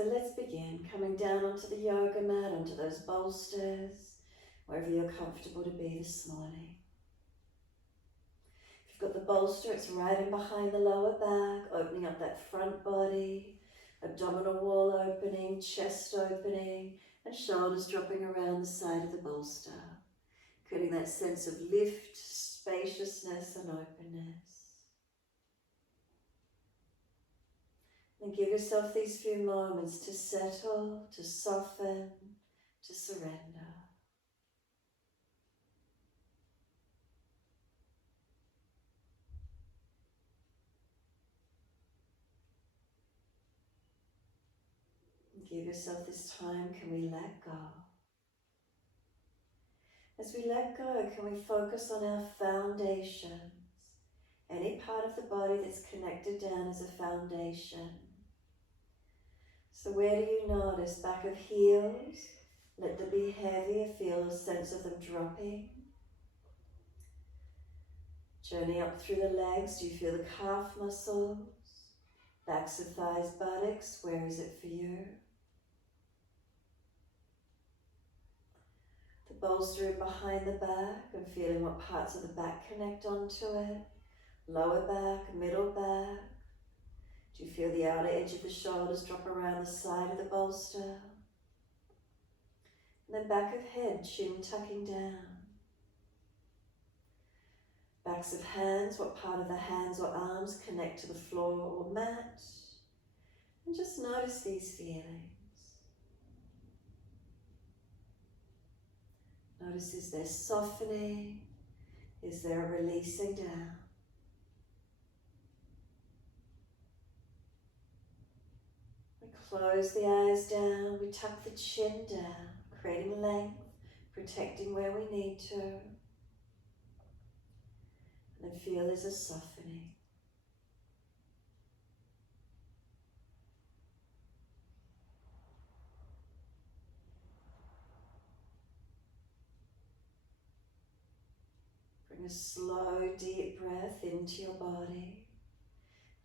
So let's begin, coming down onto the yoga mat, onto those bolsters, wherever you're comfortable to be this morning. If you've got the bolster, it's right in behind the lower back, opening up that front body, abdominal wall opening, chest opening, and shoulders dropping around the side of the bolster, creating that sense of lift, spaciousness, and openness. And give yourself these few moments to settle, to soften, to surrender. And give yourself this time, can we let go? As we let go, can we focus on our foundations? Any part of the body that's connected down as a foundation. So where do you notice? Back of heels, let them be heavier, feel a sense of them dropping. Journey up through the legs, do you feel the calf muscles? Backs of thighs, buttocks, where is it for you? The bolster in behind the back and feeling what parts of the back connect onto it. Lower back, middle back. Do you feel the outer edge of the shoulders drop around the side of the bolster? And then back of head, chin tucking down. Backs of hands, what part of the hands or arms connect to the floor or mat? And just notice these feelings. Notice, is there softening? Is there a releasing down? We close the eyes down, we tuck the chin down, creating length, protecting where we need to. And then feel there's a softening. Bring a slow, deep breath into your body.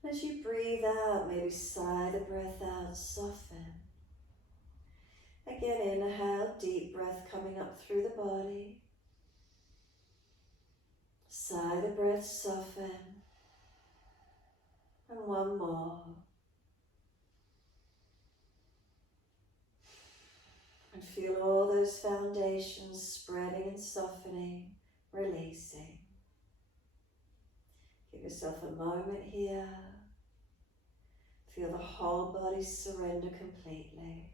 And as you breathe out, maybe sigh the breath out, soften. Again, inhale, deep breath coming up through the body. Sigh the breath, soften. And one more. And feel all those foundations spreading and softening, releasing. Give yourself a moment here. Feel the whole body surrender completely.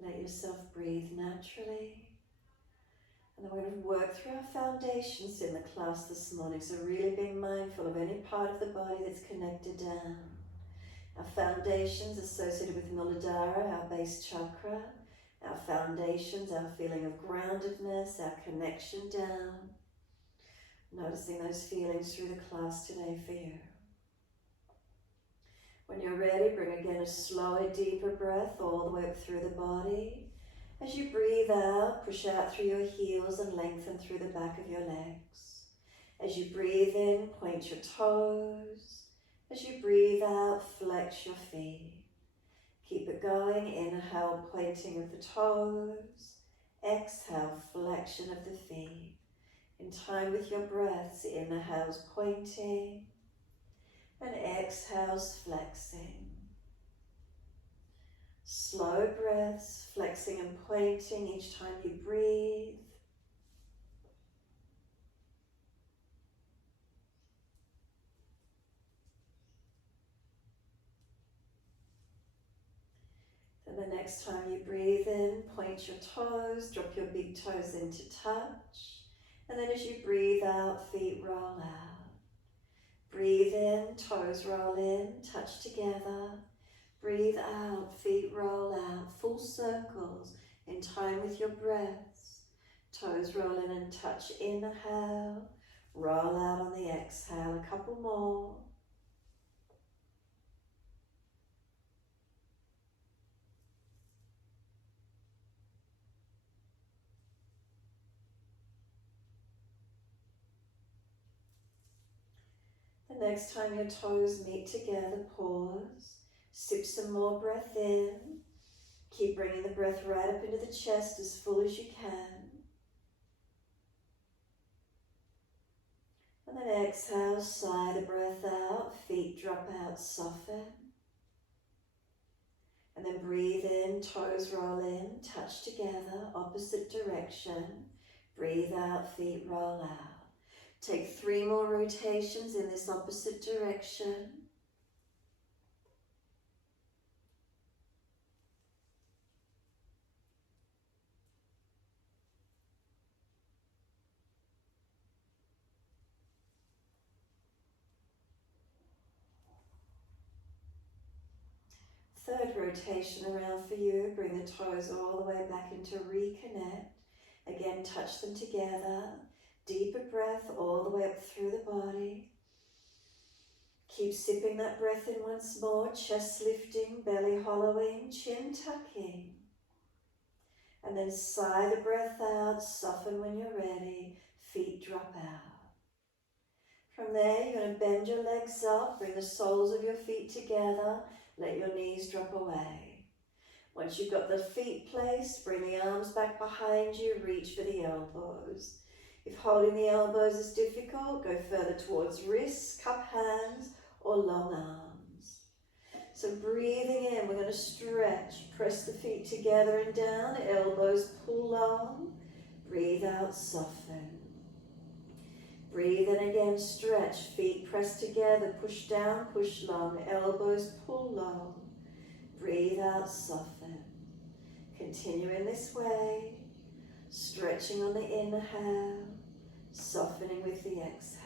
Let yourself breathe naturally. And then we're going to work through our foundations in the class this morning. So really being mindful of any part of the body that's connected down. Our foundations associated with Muladhara, our base chakra. Our foundations, our feeling of groundedness, our connection down. Noticing those feelings through the class today for you. When you're ready, bring again a slower, deeper breath all the way up through the body. As you breathe out, push out through your heels and lengthen through the back of your legs. As you breathe in, point your toes. As you breathe out, flex your feet. Keep it going. Inhale, pointing of the toes. Exhale, flexion of the feet. In time with your breaths, inhales pointing and exhales flexing. Slow breaths, flexing and pointing each time you breathe. Then the next time you breathe in, point your toes, drop your big toes into touch. And then as you breathe out, feet roll out. Breathe in, toes roll in, touch together. Breathe out, feet roll out, full circles in time with your breaths. Toes roll in and touch, inhale. Roll out on the exhale, a couple more. next time your toes meet together, pause. Sip some more breath in. Keep bringing the breath right up into the chest as full as you can. And then exhale, sigh the breath out, feet drop out, soften. And then breathe in, toes roll in, touch together, opposite direction. Breathe out, feet roll out. Take 3 more rotations in this opposite direction. Third rotation around for you. Bring the toes all the way back into reconnect. Again, touch them together. Deeper breath all the way up through the body. Keep sipping that breath in once more. Chest lifting, belly hollowing, chin tucking. And then sigh the breath out. Soften when you're ready. Feet drop out. From there, you're going to bend your legs up. Bring the soles of your feet together. Let your knees drop away. Once you've got the feet placed, bring the arms back behind you, reach for the elbows. If holding the elbows is difficult, go further towards wrists, cup hands, or long arms. So breathing in, we're going to stretch. Press the feet together and down, elbows pull long. Breathe out, soften. Breathe in again, stretch, feet press together, push down, push long, elbows pull long. Breathe out, soften. Continue in this way, stretching on the inhale, softening with the exhale.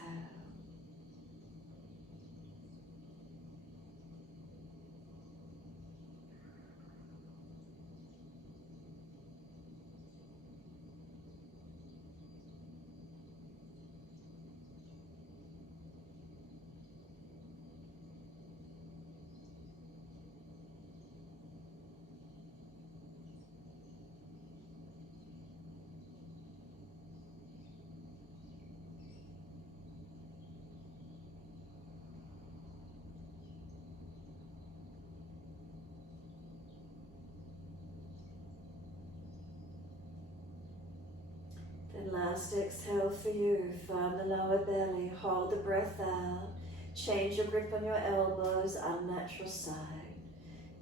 Then last exhale for you, firm the lower belly, hold the breath out, change your grip on your elbows, unnatural side.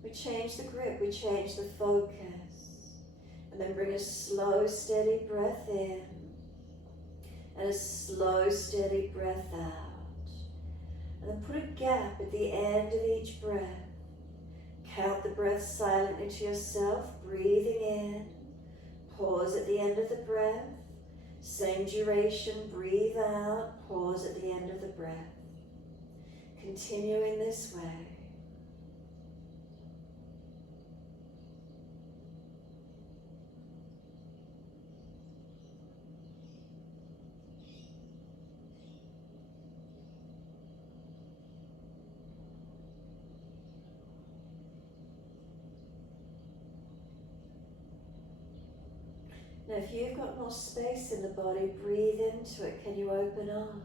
We change the grip, we change the focus. And then bring a slow, steady breath in, and a slow, steady breath out. And then put a gap at the end of each breath. Count the breath silently to yourself, breathing in, pause at the end of the breath. Same duration, breathe out, pause at the end of the breath. Continue in this way. Now if you've got more space in the body, breathe into it. Can you open up?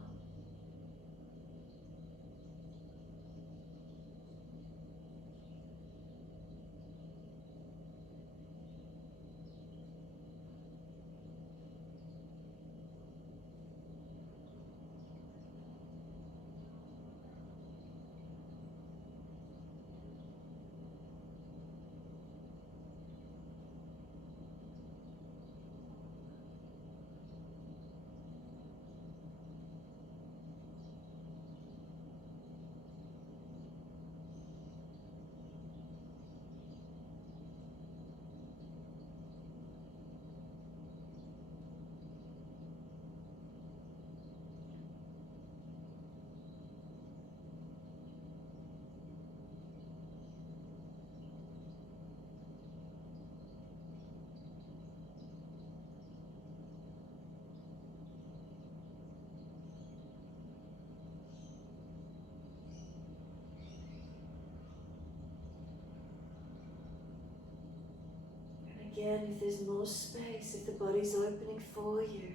Again, if there's more space, if the body's opening for you,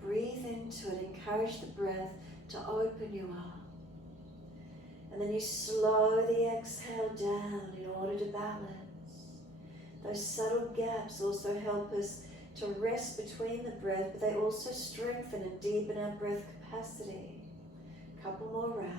breathe into it, encourage the breath to open you up. And then you slow the exhale down in order to balance. Those subtle gaps also help us to rest between the breath, but they also strengthen and deepen our breath capacity. A couple more rounds.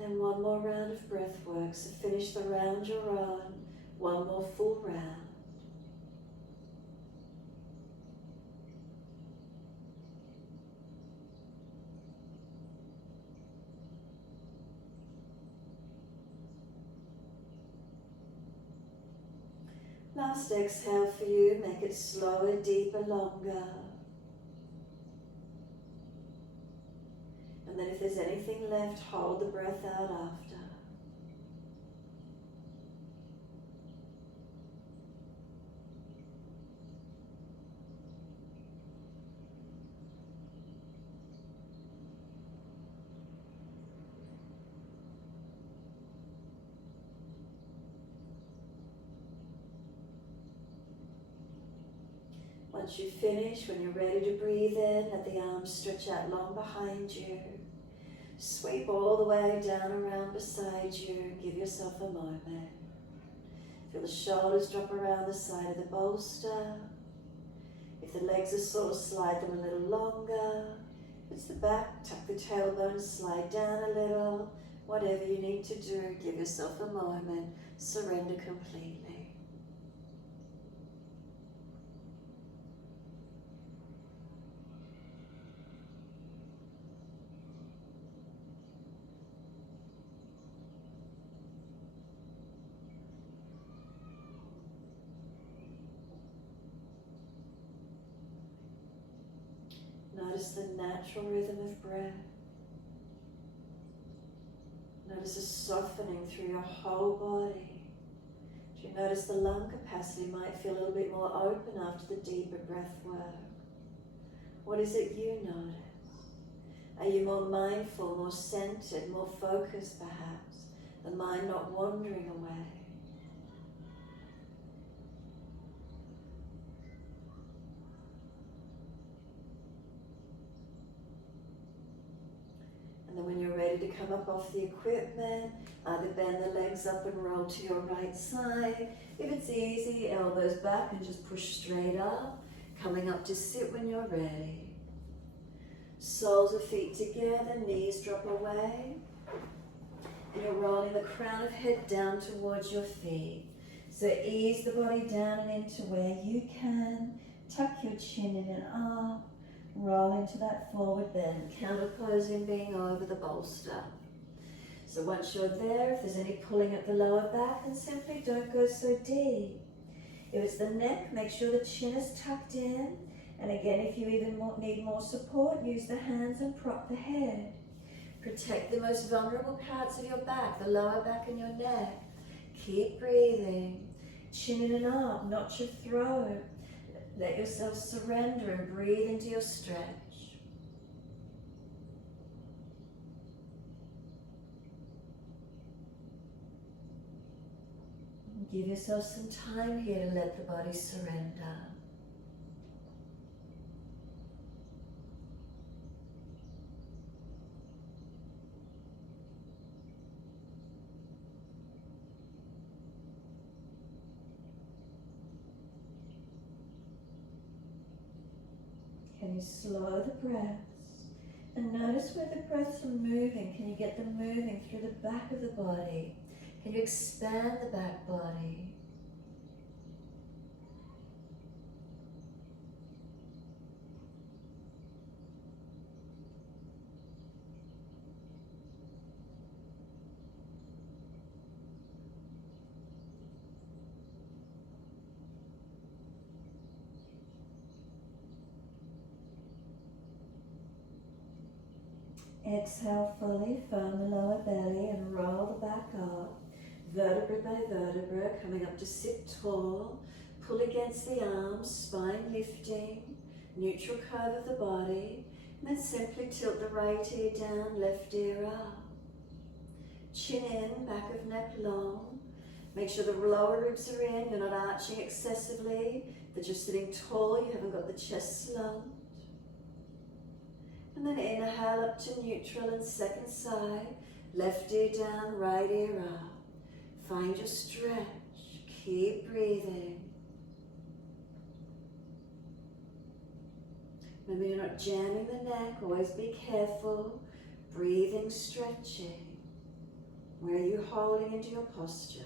And then one more round of breath work. So finish the round you're on. One more full round. Last exhale for you. Make it slower, deeper, longer. And then if there's anything left, hold the breath out after. Once you finish, when you're ready to breathe in, let the arms stretch out long behind you. Sweep all the way down around beside you. Give yourself a moment. Feel the shoulders drop around the side of the bolster. If the legs are sore, slide them a little longer. If it's the back, tuck the tailbone, slide down a little. Whatever you need to do, give yourself a moment. Surrender completely. Notice the natural rhythm of breath. Notice a softening through your whole body. As you notice the lung capacity might feel a little bit more open after the deeper breath work. What is it you notice? Are you more mindful, more centered, more focused perhaps? The mind not wandering away. And when you're ready to come up off the equipment, either bend the legs up and roll to your right side. If it's easy, elbows back and just push straight up. Coming up to sit when you're ready. Soles of feet together, knees drop away. And you're rolling the crown of head down towards your feet. So ease the body down and into where you can. Tuck your chin in and up. Roll into that forward bend, counterposing being over the bolster. So once you're there, if there's any pulling at the lower back, then simply don't go so deep. If it's the neck, make sure the chin is tucked in. And again, if you even need more support, use the hands and prop the head. Protect the most vulnerable parts of your back, the lower back and your neck. Keep breathing. Chin in and up, notch your throat. Let yourself surrender and breathe into your stretch. Give yourself some time here to let the body surrender. Can you slow the breaths and notice where the breaths are moving? Can you get them moving through the back of the body? Can you expand the back body? Exhale fully, firm the lower belly and roll the back up. Vertebra by vertebra, coming up to sit tall. Pull against the arms, spine lifting. Neutral curve of the body. And then simply tilt the right ear down, left ear up. Chin in, back of neck long. Make sure the lower ribs are in, you're not arching excessively. They're just sitting tall, you haven't got the chest slumped. And then inhale up to neutral and second side. Left ear down, right ear up. Find your stretch. Keep breathing. Remember, you're not jamming the neck. Always be careful. Breathing, stretching. Where are you holding into your posture?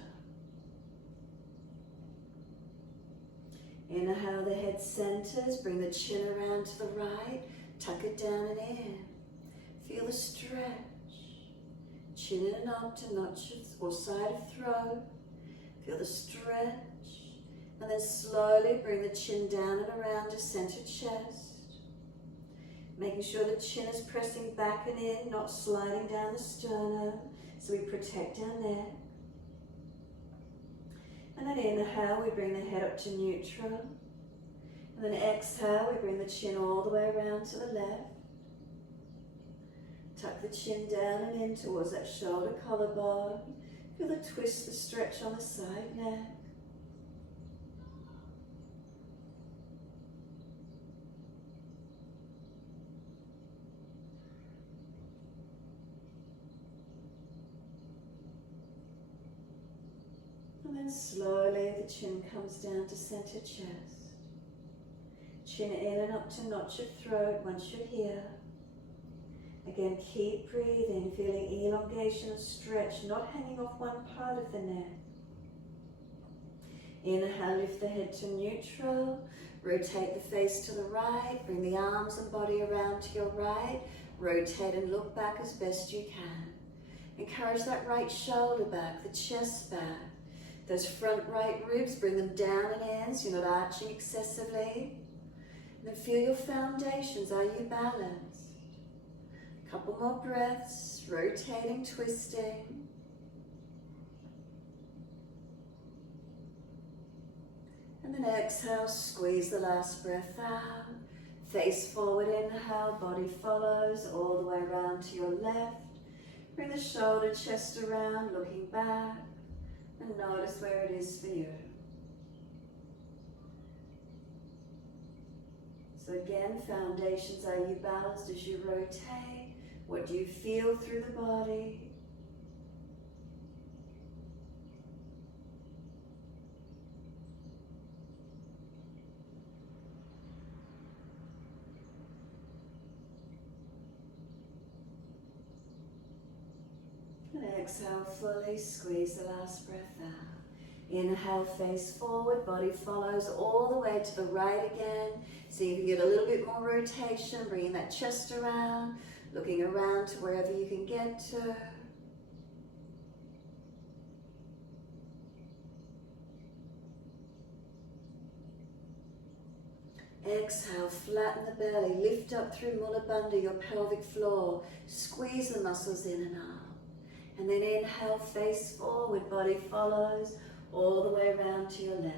Inhale, the head centers. Bring the chin around to the right. Tuck it down and in. Feel the stretch. Chin in and up to notches or side of throat. Feel the stretch. And then slowly bring the chin down and around to center chest. Making sure the chin is pressing back and in, not sliding down the sternum, so we protect our neck. And then inhale, we bring the head up to neutral. And then exhale, we bring the chin all the way around to the left. Tuck the chin down and in towards that shoulder collarbone. Feel the twist, the stretch on the side neck. And then slowly the chin comes down to center chest. Chin in and up to notch of throat once you're here. Again, keep breathing, feeling elongation and stretch, not hanging off one part of the neck. Inhale, lift the head to neutral. Rotate the face to the right. Bring the arms and body around to your right. Rotate and look back as best you can. Encourage that right shoulder back, the chest back. Those front right ribs, bring them down and in so you're not arching excessively. And then feel your foundations. Are you balanced? A couple more breaths, rotating, twisting. And then exhale, squeeze the last breath out. Face forward, inhale, body follows all the way around to your left. Bring the shoulder, chest around, looking back. And notice where it is for you. So again, foundations, are you balanced as you rotate? What do you feel through the body? And exhale fully, squeeze the last breath out. Inhale, face forward, body follows all the way to the right again. See if you get a little bit more rotation, bringing that chest around, looking around to wherever you can get to. Exhale, flatten the belly, lift up through Mula Bandha, your pelvic floor. Squeeze the muscles in and out. And then inhale, face forward, body follows all the way around to your left.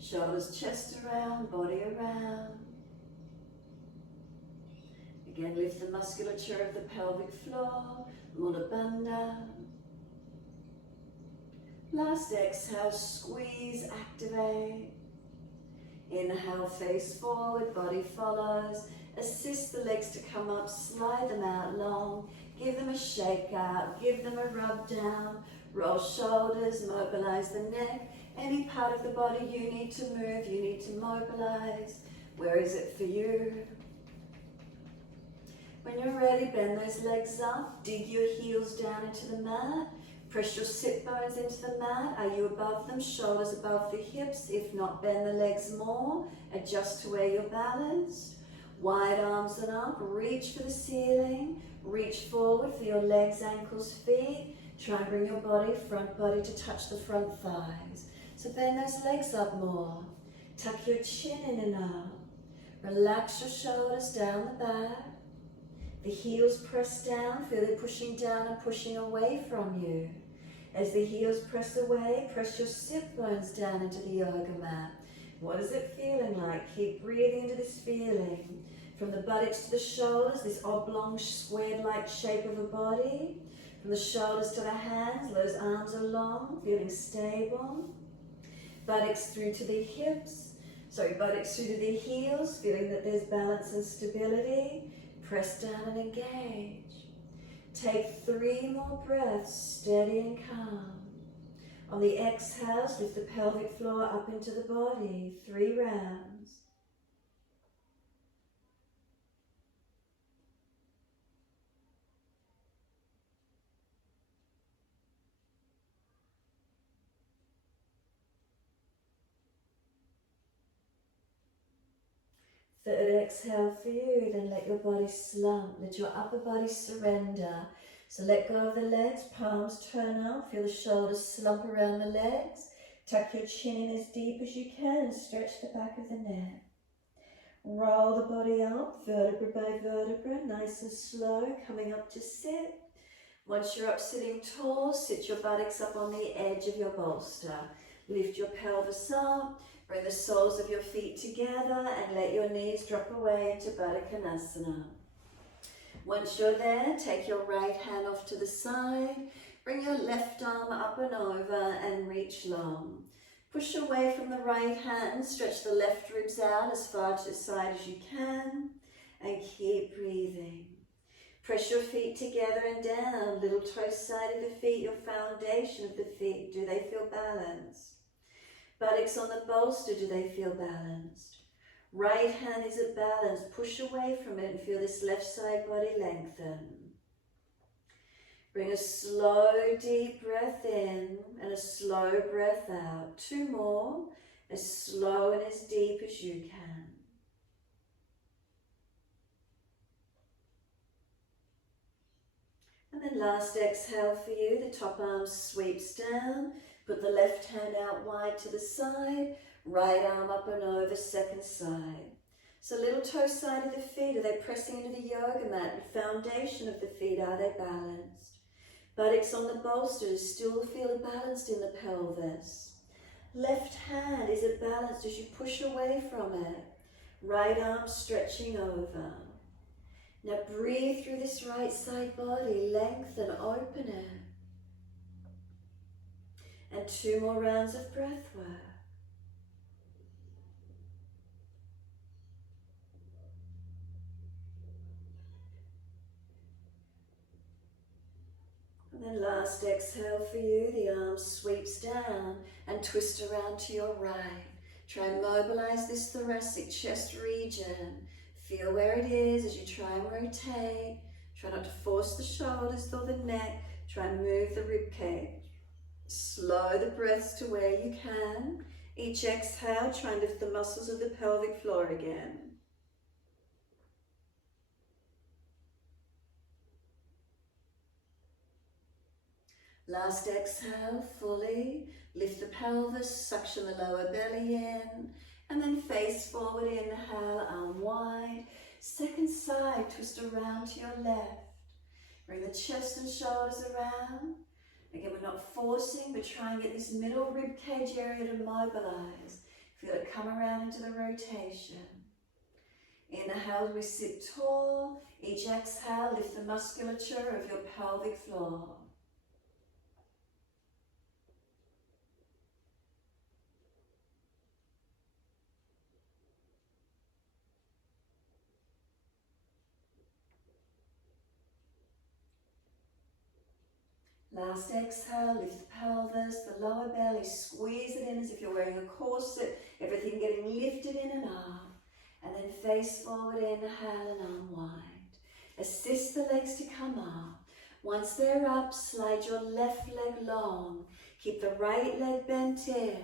Shoulders, chest around, body around. Again, lift the musculature of the pelvic floor, Mula Bandha. Last exhale, squeeze, activate. Inhale, face forward, body follows. Assist the legs to come up, slide them out long. Give them a shake out, give them a rub down. Roll shoulders, mobilize the neck. Any part of the body you need to move, you need to mobilize. Where is it for you? When you're ready, bend those legs up. Dig your heels down into the mat. Press your sit bones into the mat. Are you above them? Shoulders above the hips. If not, bend the legs more. Adjust to where you're balanced. Wide arms and up. Reach for the ceiling. Reach forward for your legs, ankles, feet. Try and bring your body, front body to touch the front thighs. So bend those legs up more. Tuck your chin in and up. Relax your shoulders down the back. The heels press down, feel it pushing down and pushing away from you. As the heels press away, press your sit bones down into the yoga mat. What is it feeling like? Keep breathing into this feeling. From the buttocks to the shoulders, this oblong, squared-like shape of a body. From the shoulders to the hands, those arms are long, feeling stable. Buttocks through to the hips. Buttocks through to the heels, feeling that there's balance and stability. Press down and engage. Take 3 more breaths, steady and calm. On the exhales, lift the pelvic floor up into the body. 3 rounds. Third exhale for you, then let your body slump, let your upper body surrender. So let go of the legs, palms turn out, feel the shoulders slump around the legs. Tuck your chin in as deep as you can and stretch the back of the neck. Roll the body up, vertebra by vertebra, nice and slow, coming up to sit. Once you're up sitting tall, sit your buttocks up on the edge of your bolster. Lift your pelvis up. Bring the soles of your feet together and let your knees drop away into Baddha Konasana. Once you're there, take your right hand off to the side. Bring your left arm up and over and reach long. Push away from the right hand, stretch the left ribs out as far to the side as you can, and keep breathing. Press your feet together and down, little toe side of the feet, your foundation of the feet. Do they feel balanced? Buttocks on the bolster, do they feel balanced? Right hand is at balance. Push away from it and feel this left side body lengthen. Bring a slow, deep breath in and a slow breath out. 2 more, as slow and as deep as you can. And then last exhale for you, the top arm sweeps down. Put the left hand out wide to the side, right arm up and over, second side. So little toe side of the feet, are they pressing into the yoga mat? The foundation of the feet, are they balanced? Buttocks on the bolster, still feel balanced in the pelvis. Left hand, is it balanced as you push away from it? Right arm stretching over. Now breathe through this right side body, lengthen, open it. And 2 more rounds of breath work. And then last exhale for you, the arm sweeps down and twist around to your right. Try and mobilize this thoracic chest region. Feel where it is as you try and rotate. Try not to force the shoulders or the neck. Try and move the rib cage. Slow the breaths to where you can. Each exhale, try and lift the muscles of the pelvic floor again. Last exhale, fully. Lift the pelvis, suction the lower belly in, and then face forward, inhale, arm wide. Second side, twist around to your left. Bring the chest and shoulders around. Again, we're not forcing, but try and get this middle rib cage area to mobilize. Feel it come around into the rotation. Inhale, we sit tall. Each exhale, lift the musculature of your pelvic floor. Last exhale, lift the pelvis, the lower belly, squeeze it in as if you're wearing a corset, everything getting lifted in and up. And then face forward, inhale and unwind. Assist the legs to come up. Once they're up, slide your left leg long. Keep the right leg bent in.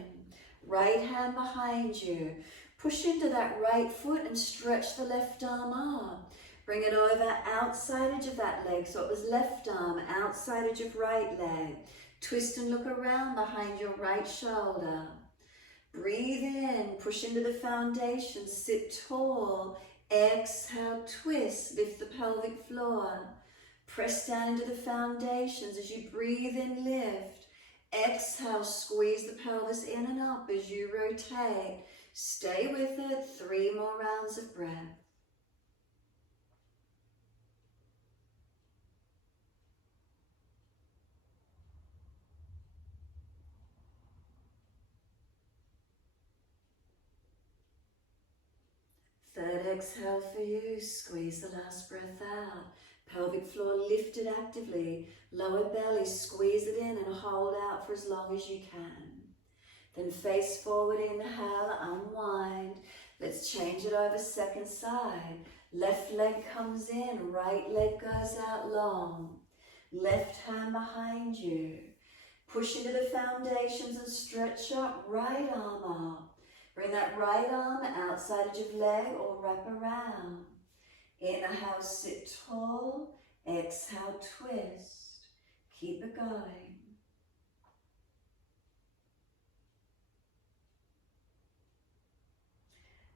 Right hand behind you. Push into that right foot and stretch the left arm up. Bring it over outside edge of that leg, so it was left arm, outside edge of right leg. Twist and look around behind your right shoulder. Breathe in, push into the foundation, sit tall. Exhale, twist, lift the pelvic floor. Press down into the foundations as you breathe in, lift. Exhale, squeeze the pelvis in and up as you rotate. Stay with it, 3 more rounds of breath. Third exhale for you, squeeze the last breath out. Pelvic floor lifted actively, lower belly, squeeze it in and hold out for as long as you can. Then face forward, inhale, unwind. Let's change it over second side. Left leg comes in, right leg goes out long. Left hand behind you. Push into the foundations and stretch up, right arm up. Bring that right arm outside edge of leg or wrap around. Inhale, sit tall. Exhale, twist. Keep it going.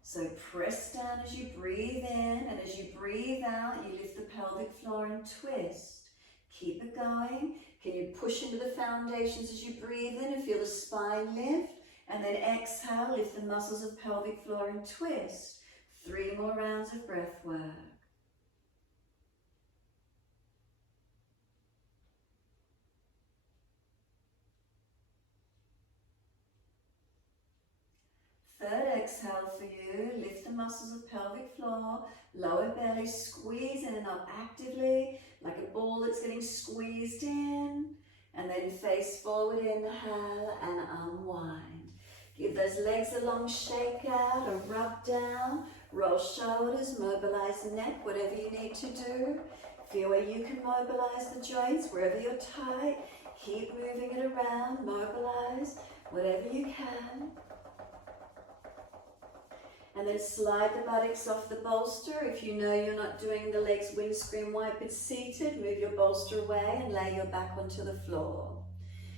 So press down as you breathe in, and as you breathe out, you lift the pelvic floor and twist. Keep it going. Can you push into the foundations as you breathe in and feel the spine lift? And then exhale, lift the muscles of pelvic floor and twist. 3 more rounds of breath work. Third exhale for you, lift the muscles of pelvic floor, lower belly, squeeze in and up actively, like a ball that's getting squeezed in. And then face forward, inhale and unwind. Give those legs a long shake out, a rub down, roll shoulders, mobilize the neck, whatever you need to do. Feel where you can mobilize the joints, wherever you're tight. Keep moving it around, mobilize, whatever you can. And then slide the buttocks off the bolster. If you know you're not doing the legs windscreen wide but seated, move your bolster away and lay your back onto the floor.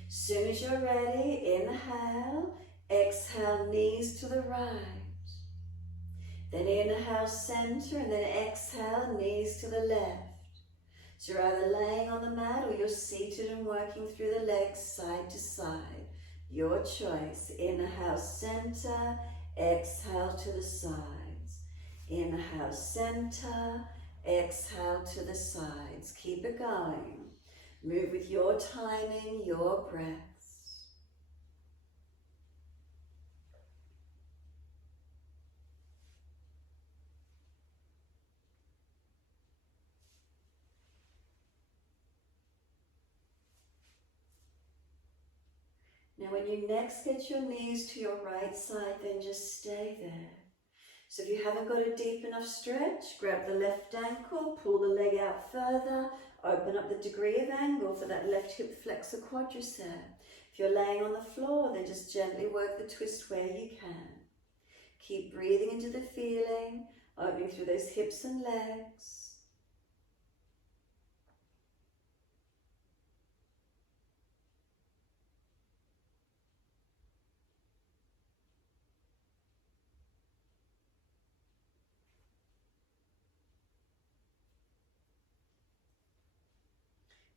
Soon as you're ready, inhale, exhale, knees to the right. Then inhale, center, and then exhale, knees to the left. So you're either laying on the mat or you're seated and working through the legs side to side. Your choice. Inhale, center. Exhale to the sides. Inhale, center. Exhale to the sides. Keep it going. Move with your timing, your breaths. Now when you next get your knees to your right side, then just stay there. So if you haven't got a deep enough stretch, grab the left ankle, pull the leg out further, open up the degree of angle for that left hip flexor quadricep. If you're laying on the floor, then just gently work the twist where you can. Keep breathing into the feeling, opening through those hips and legs.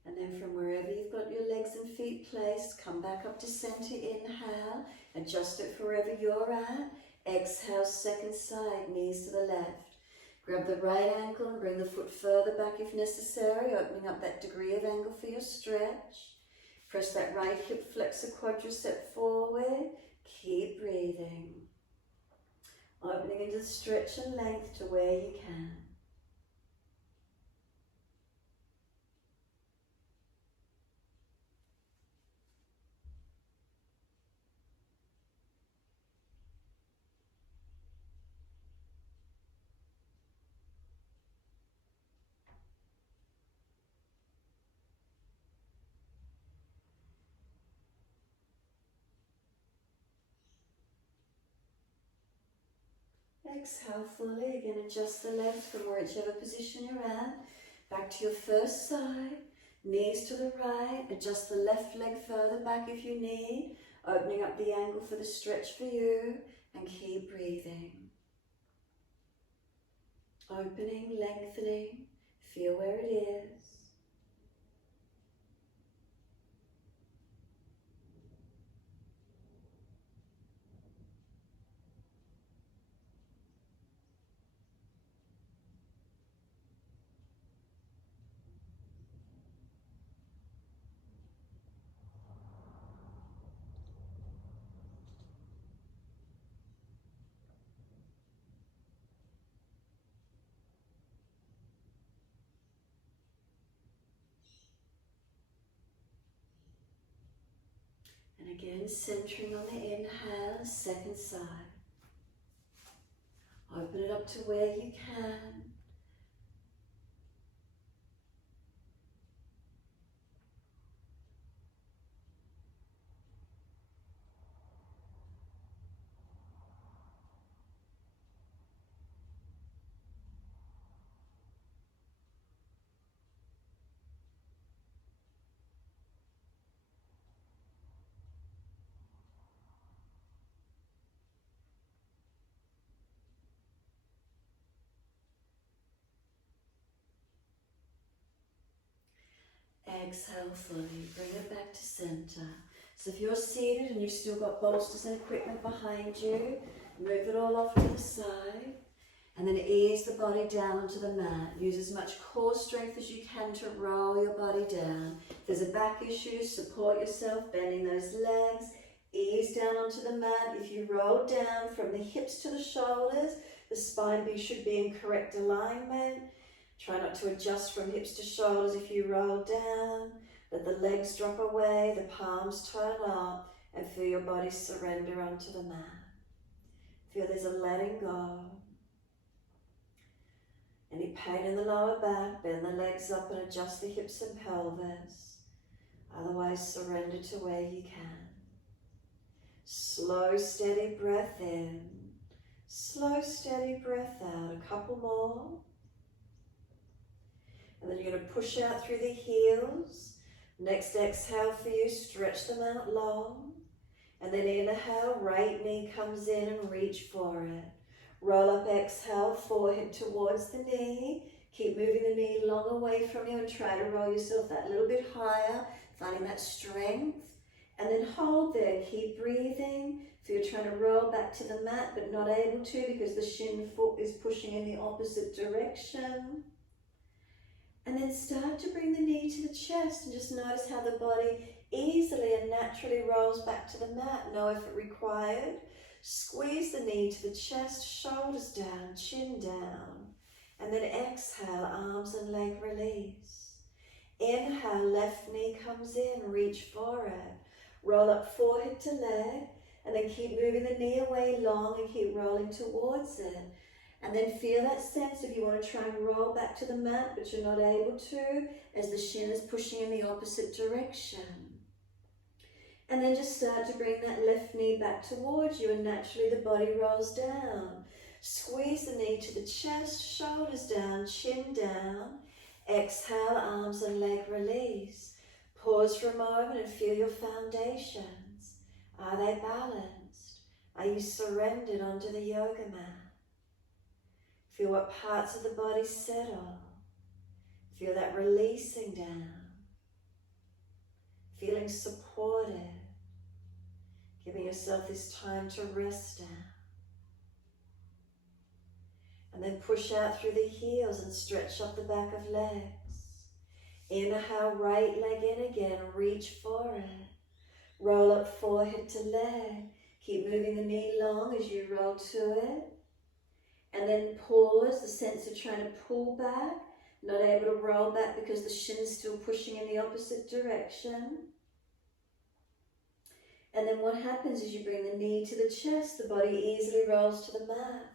And then from wherever you've got your legs and feet placed, come back up to center, inhale, adjust it for wherever you're at. Exhale, second side, knees to the left. Grab the right ankle and bring the foot further back if necessary, opening up that degree of angle for your stretch. Press that right hip flexor quadricep forward. Keep breathing. Opening into the stretch and length to where you can. Exhale fully, again adjust the legs from whichever position you're at. Back to your first side, knees to the right, adjust the left leg further back if you need, opening up the angle for the stretch for you, and keep breathing. Opening, lengthening, feel where it is. And again, centering on the inhale, second side. Open it up to where you can. Exhale fully, bring it back to center. So if you're seated and you've still got bolsters and equipment behind you, move it all off to the side. And then ease the body down onto the mat. Use as much core strength as you can to roll your body down. If there's a back issue, support yourself, bending those legs. Ease down onto the mat. If you roll down from the hips to the shoulders, the spine should be in correct alignment. Try not to adjust from hips to shoulders if you roll down. Let the legs drop away, the palms turn up, and feel your body surrender onto the mat. Feel there's a letting go. Any pain in the lower back, bend the legs up and adjust the hips and pelvis. Otherwise, surrender to where you can. Slow, steady breath in. Slow, steady breath out. A couple more. And then you're going to push out through the heels. Next exhale for you, stretch them out long. And then inhale, right knee comes in and reach for it. Roll up, exhale, forehead towards the knee. Keep moving the knee long away from you and try to roll yourself that little bit higher, finding that strength. And then hold there, keep breathing. If you're trying to roll back to the mat but not able to because the shin foot is pushing in the opposite direction. And then start to bring the knee to the chest and just notice how the body easily and naturally rolls back to the mat, no effort required. Squeeze the knee to the chest, shoulders down, chin down. And then exhale, arms and leg release. Inhale, left knee comes in, reach for it. Roll up forehead to leg, and then keep moving the knee away long and keep rolling towards it. And then feel that sense if you want to try and roll back to the mat, but you're not able to, as the shin is pushing in the opposite direction. And then just start to bring that left knee back towards you, and naturally the body rolls down. Squeeze the knee to the chest, shoulders down, chin down. Exhale, arms and leg release. Pause for a moment and feel your foundations. Are they balanced? Are you surrendered onto the yoga mat? Feel what parts of the body settle. Feel that releasing down. Feeling supported. Giving yourself this time to rest down. And then push out through the heels and stretch up the back of legs. Inhale, right leg in again, reach for it. Roll up forehead to leg. Keep moving the knee long as you roll to it. And then pause, the sense of trying to pull back, not able to roll back because the shin's still pushing in the opposite direction. And then what happens is you bring the knee to the chest, the body easily rolls to the mat.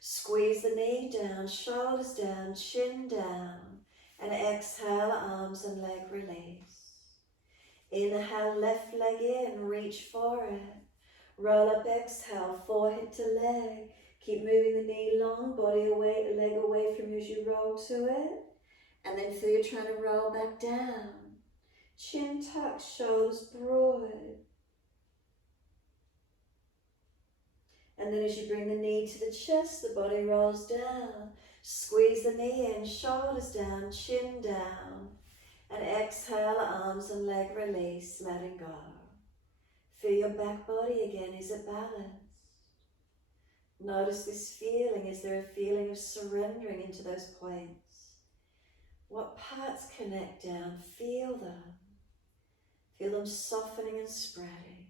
Squeeze the knee down, shoulders down, chin down. And exhale, arms and leg release. Inhale, left leg in, reach for it. Roll up, exhale, forehead to leg. Keep moving the knee long, body away, leg away from you as you roll to it. And then feel you're trying to roll back down. Chin tucked, shoulders broad. And then as you bring the knee to the chest, the body rolls down. Squeeze the knee in, shoulders down, chin down. And exhale, arms and leg release, letting go. Feel your back body again, is it balanced? Notice this feeling. Is there a feeling of surrendering into those points? What parts connect down? Feel them. Feel them softening and spreading.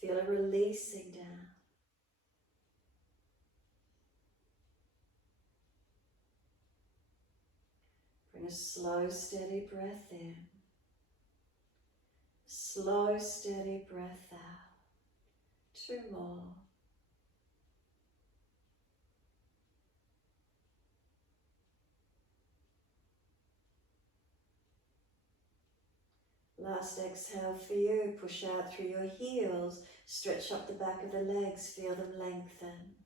Feel it releasing down. Bring a slow, steady breath in. Slow, steady breath out. 2 more. Last exhale for you. Push out through your heels. Stretch up the back of the legs. Feel them lengthen.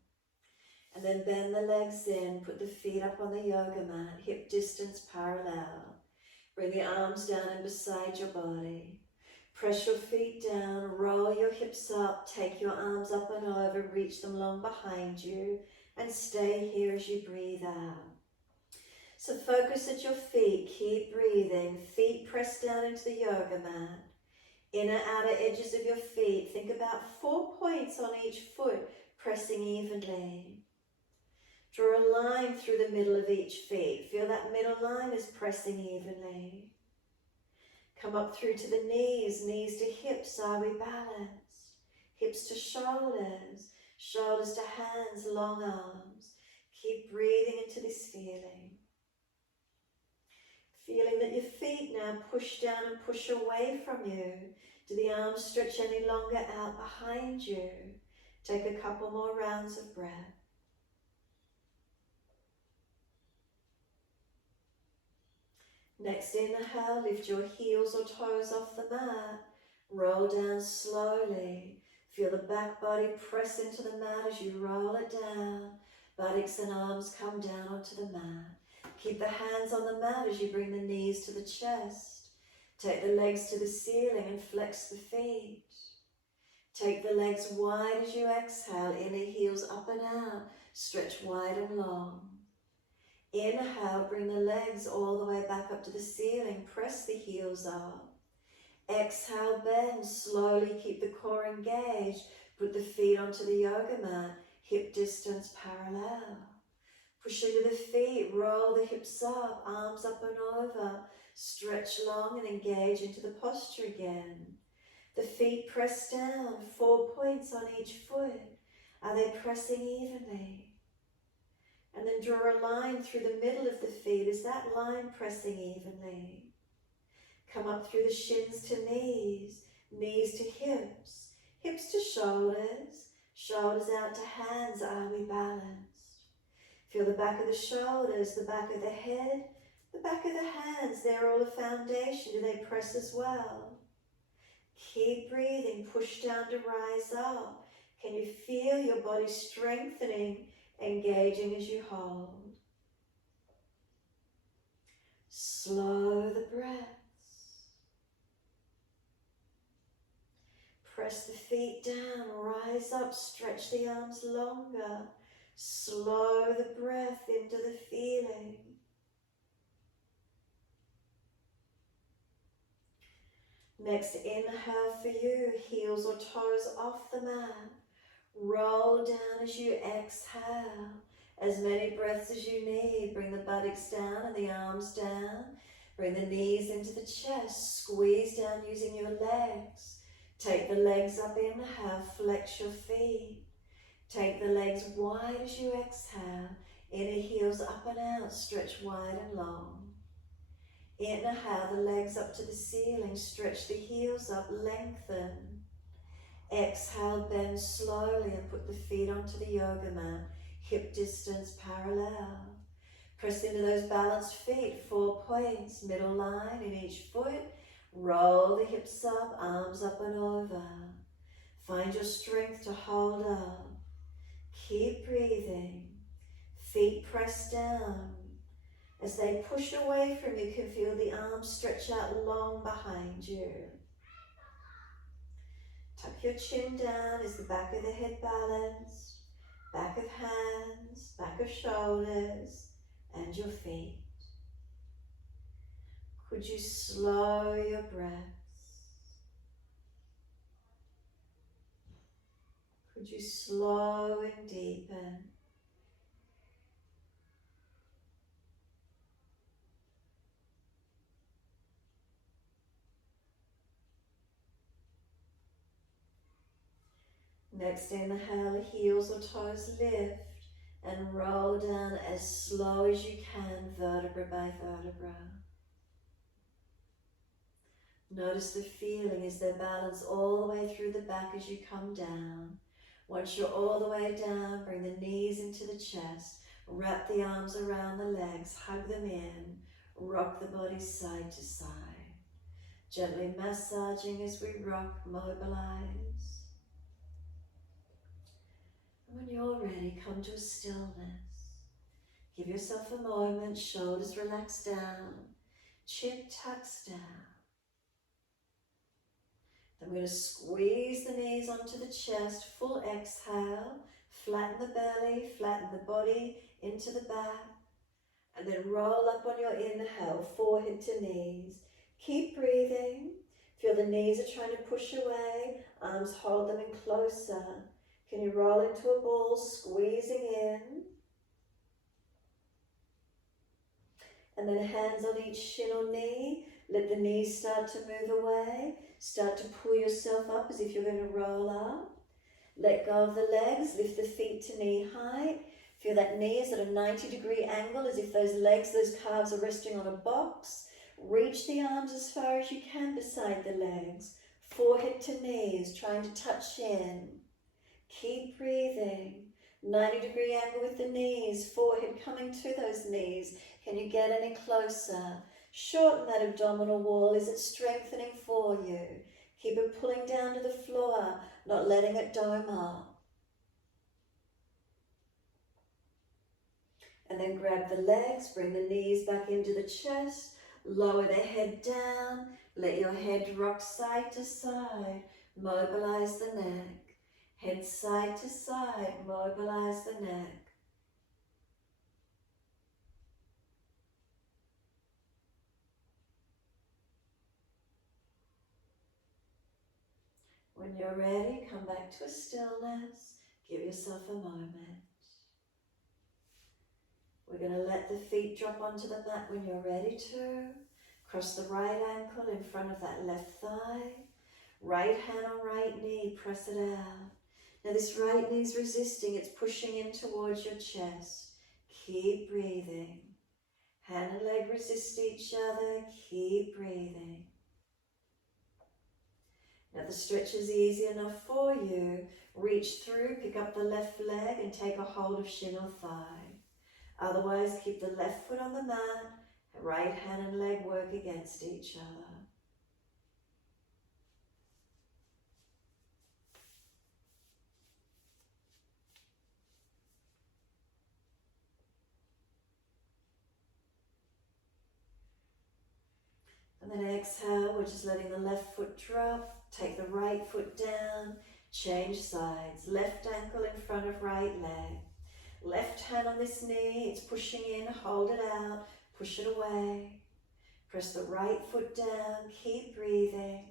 And then bend the legs in. Put the feet up on the yoga mat. Hip distance parallel. Bring the arms down and beside your body. Press your feet down. Roll your hips up. Take your arms up and over. Reach them long behind you. And stay here as you breathe out. So focus at your feet, keep breathing, feet pressed down into the yoga mat. Inner outer edges of your feet, think about 4 points on each foot, pressing evenly. Draw a line through the middle of each feet, feel that middle line is pressing evenly. Come up through to the knees, knees to hips, are we balanced? Hips to shoulders, shoulders to hands, long arms. Keep breathing into this feeling. Feeling that your feet now push down and push away from you. Do the arms stretch any longer out behind you? Take a couple more rounds of breath. Next inhale, lift your heels or toes off the mat. Roll down slowly. Feel the back body press into the mat as you roll it down. Buttocks and arms come down onto the mat. Keep the hands on the mat as you bring the knees to the chest. Take the legs to the ceiling and flex the feet. Take the legs wide as you exhale, inner heels up and out, stretch wide and long. Inhale, bring the legs all the way back up to the ceiling, press the heels up. Exhale, bend, slowly keep the core engaged, put the feet onto the yoga mat, hip distance parallel. Push into the feet, roll the hips up, arms up and over, stretch long and engage into the posture again. The feet press down, 4 points on each foot. Are they pressing evenly? And then draw a line through the middle of the feet. Is that line pressing evenly? Come up through the shins to knees, knees to hips, hips to shoulders, shoulders out to hands. Are we balanced? Feel the back of the shoulders, the back of the head, the back of the hands. They're all a foundation. Do they press as well? Keep breathing. Push down to rise up. Can you feel your body strengthening, engaging as you hold? Slow the breaths. Press the feet down, rise up, stretch the arms longer. Slow the breath into the feeling. Next, inhale for you, heels or toes off the mat. Roll down as you exhale. As many breaths as you need. Bring the buttocks down and the arms down. Bring the knees into the chest. Squeeze down using your legs. Take the legs up, inhale, flex your feet. Take the legs wide as you exhale. Inner heels up and out, stretch wide and long. Inhale, the legs up to the ceiling, stretch the heels up, lengthen. Exhale, bend slowly and put the feet onto the yoga mat, hip distance parallel. Press into those balanced feet, 4 points, middle line in each foot. Roll the hips up, arms up and over. Find your strength to hold up. Keep breathing. Feet press down. As they push away from you, you can feel the arms stretch out long behind you. Tuck your chin down. Is the back of the head balanced? back of hands, back of shoulders, and your feet. Could you slow your breaths? Could you slow and deepen? Next inhale, heels or toes lift and roll down as slow as you can, vertebra by vertebra. Notice the feeling as they balance all the way through the back as you come down. Once you're all the way down, bring the knees into the chest, wrap the arms around the legs, hug them in, rock the body side to side. Gently massaging as we rock, mobilize. And when you're ready, come to a stillness. Give yourself a moment, shoulders relax down, chin tucks down. Then we're going to squeeze the knees onto the chest, full exhale, flatten the belly, flatten the body into the back, and then roll up on your inhale, forehead to knees. Keep breathing. Feel the knees are trying to push away, arms hold them in closer. Can you roll into a ball, squeezing in? And then hands on each shin or knee. Let the knees start to move away. Start to pull yourself up as if you're going to roll up. Let go of the legs, lift the feet to knee height. Feel that knee is at a 90-degree angle as if those legs, those calves are resting on a box. Reach the arms as far as you can beside the legs. Forehead to knees, trying to touch in. Keep breathing. 90-degree angle with the knees, forehead coming to those knees. Can you get any closer? Shorten that abdominal wall. Is it strengthening for you? Keep it pulling down to the floor, not letting it dome up. And then grab the legs, bring the knees back into the chest, lower the head down, let your head rock side to side, mobilize the neck. Head side to side, mobilize the neck. When you're ready, come back to a stillness. Give yourself a moment. We're going to let the feet drop onto the mat when you're ready to. Cross the right ankle in front of that left thigh. Right hand on right knee, press it out. Now this right knee's resisting, it's pushing in towards your chest. Keep breathing. Hand and leg resist each other, keep breathing. Now the stretch is easy enough for you. Reach through, pick up the left leg and take a hold of shin or thigh. Otherwise, keep the left foot on the mat, right hand and leg work against each other. And then exhale, we're just letting the left foot drop, take the right foot down, change sides, left ankle in front of right leg. Left hand on this knee, it's pushing in, hold it out, push it away. Press the right foot down, keep breathing.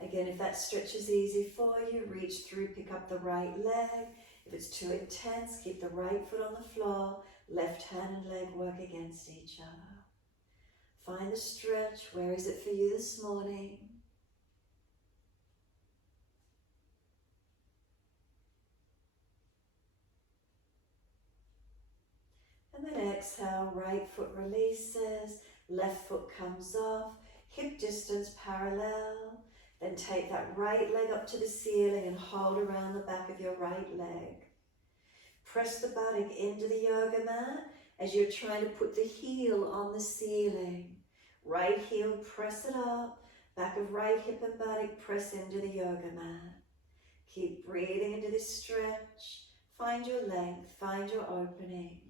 Again, if that stretch is easy for you, reach through, pick up the right leg. If it's too intense, keep the right foot on the floor, left hand and leg work against each other. Find the stretch. Where is it for you this morning? And then exhale, right foot releases, left foot comes off, hip distance parallel. Then take that right leg up to the ceiling and hold around the back of your right leg. Press the buttock into the yoga mat as you're trying to put the heel on the ceiling. Right heel, press it up. Back of right hip and buttock, press into the yoga mat. Keep breathing into this stretch. Find your length, find your opening.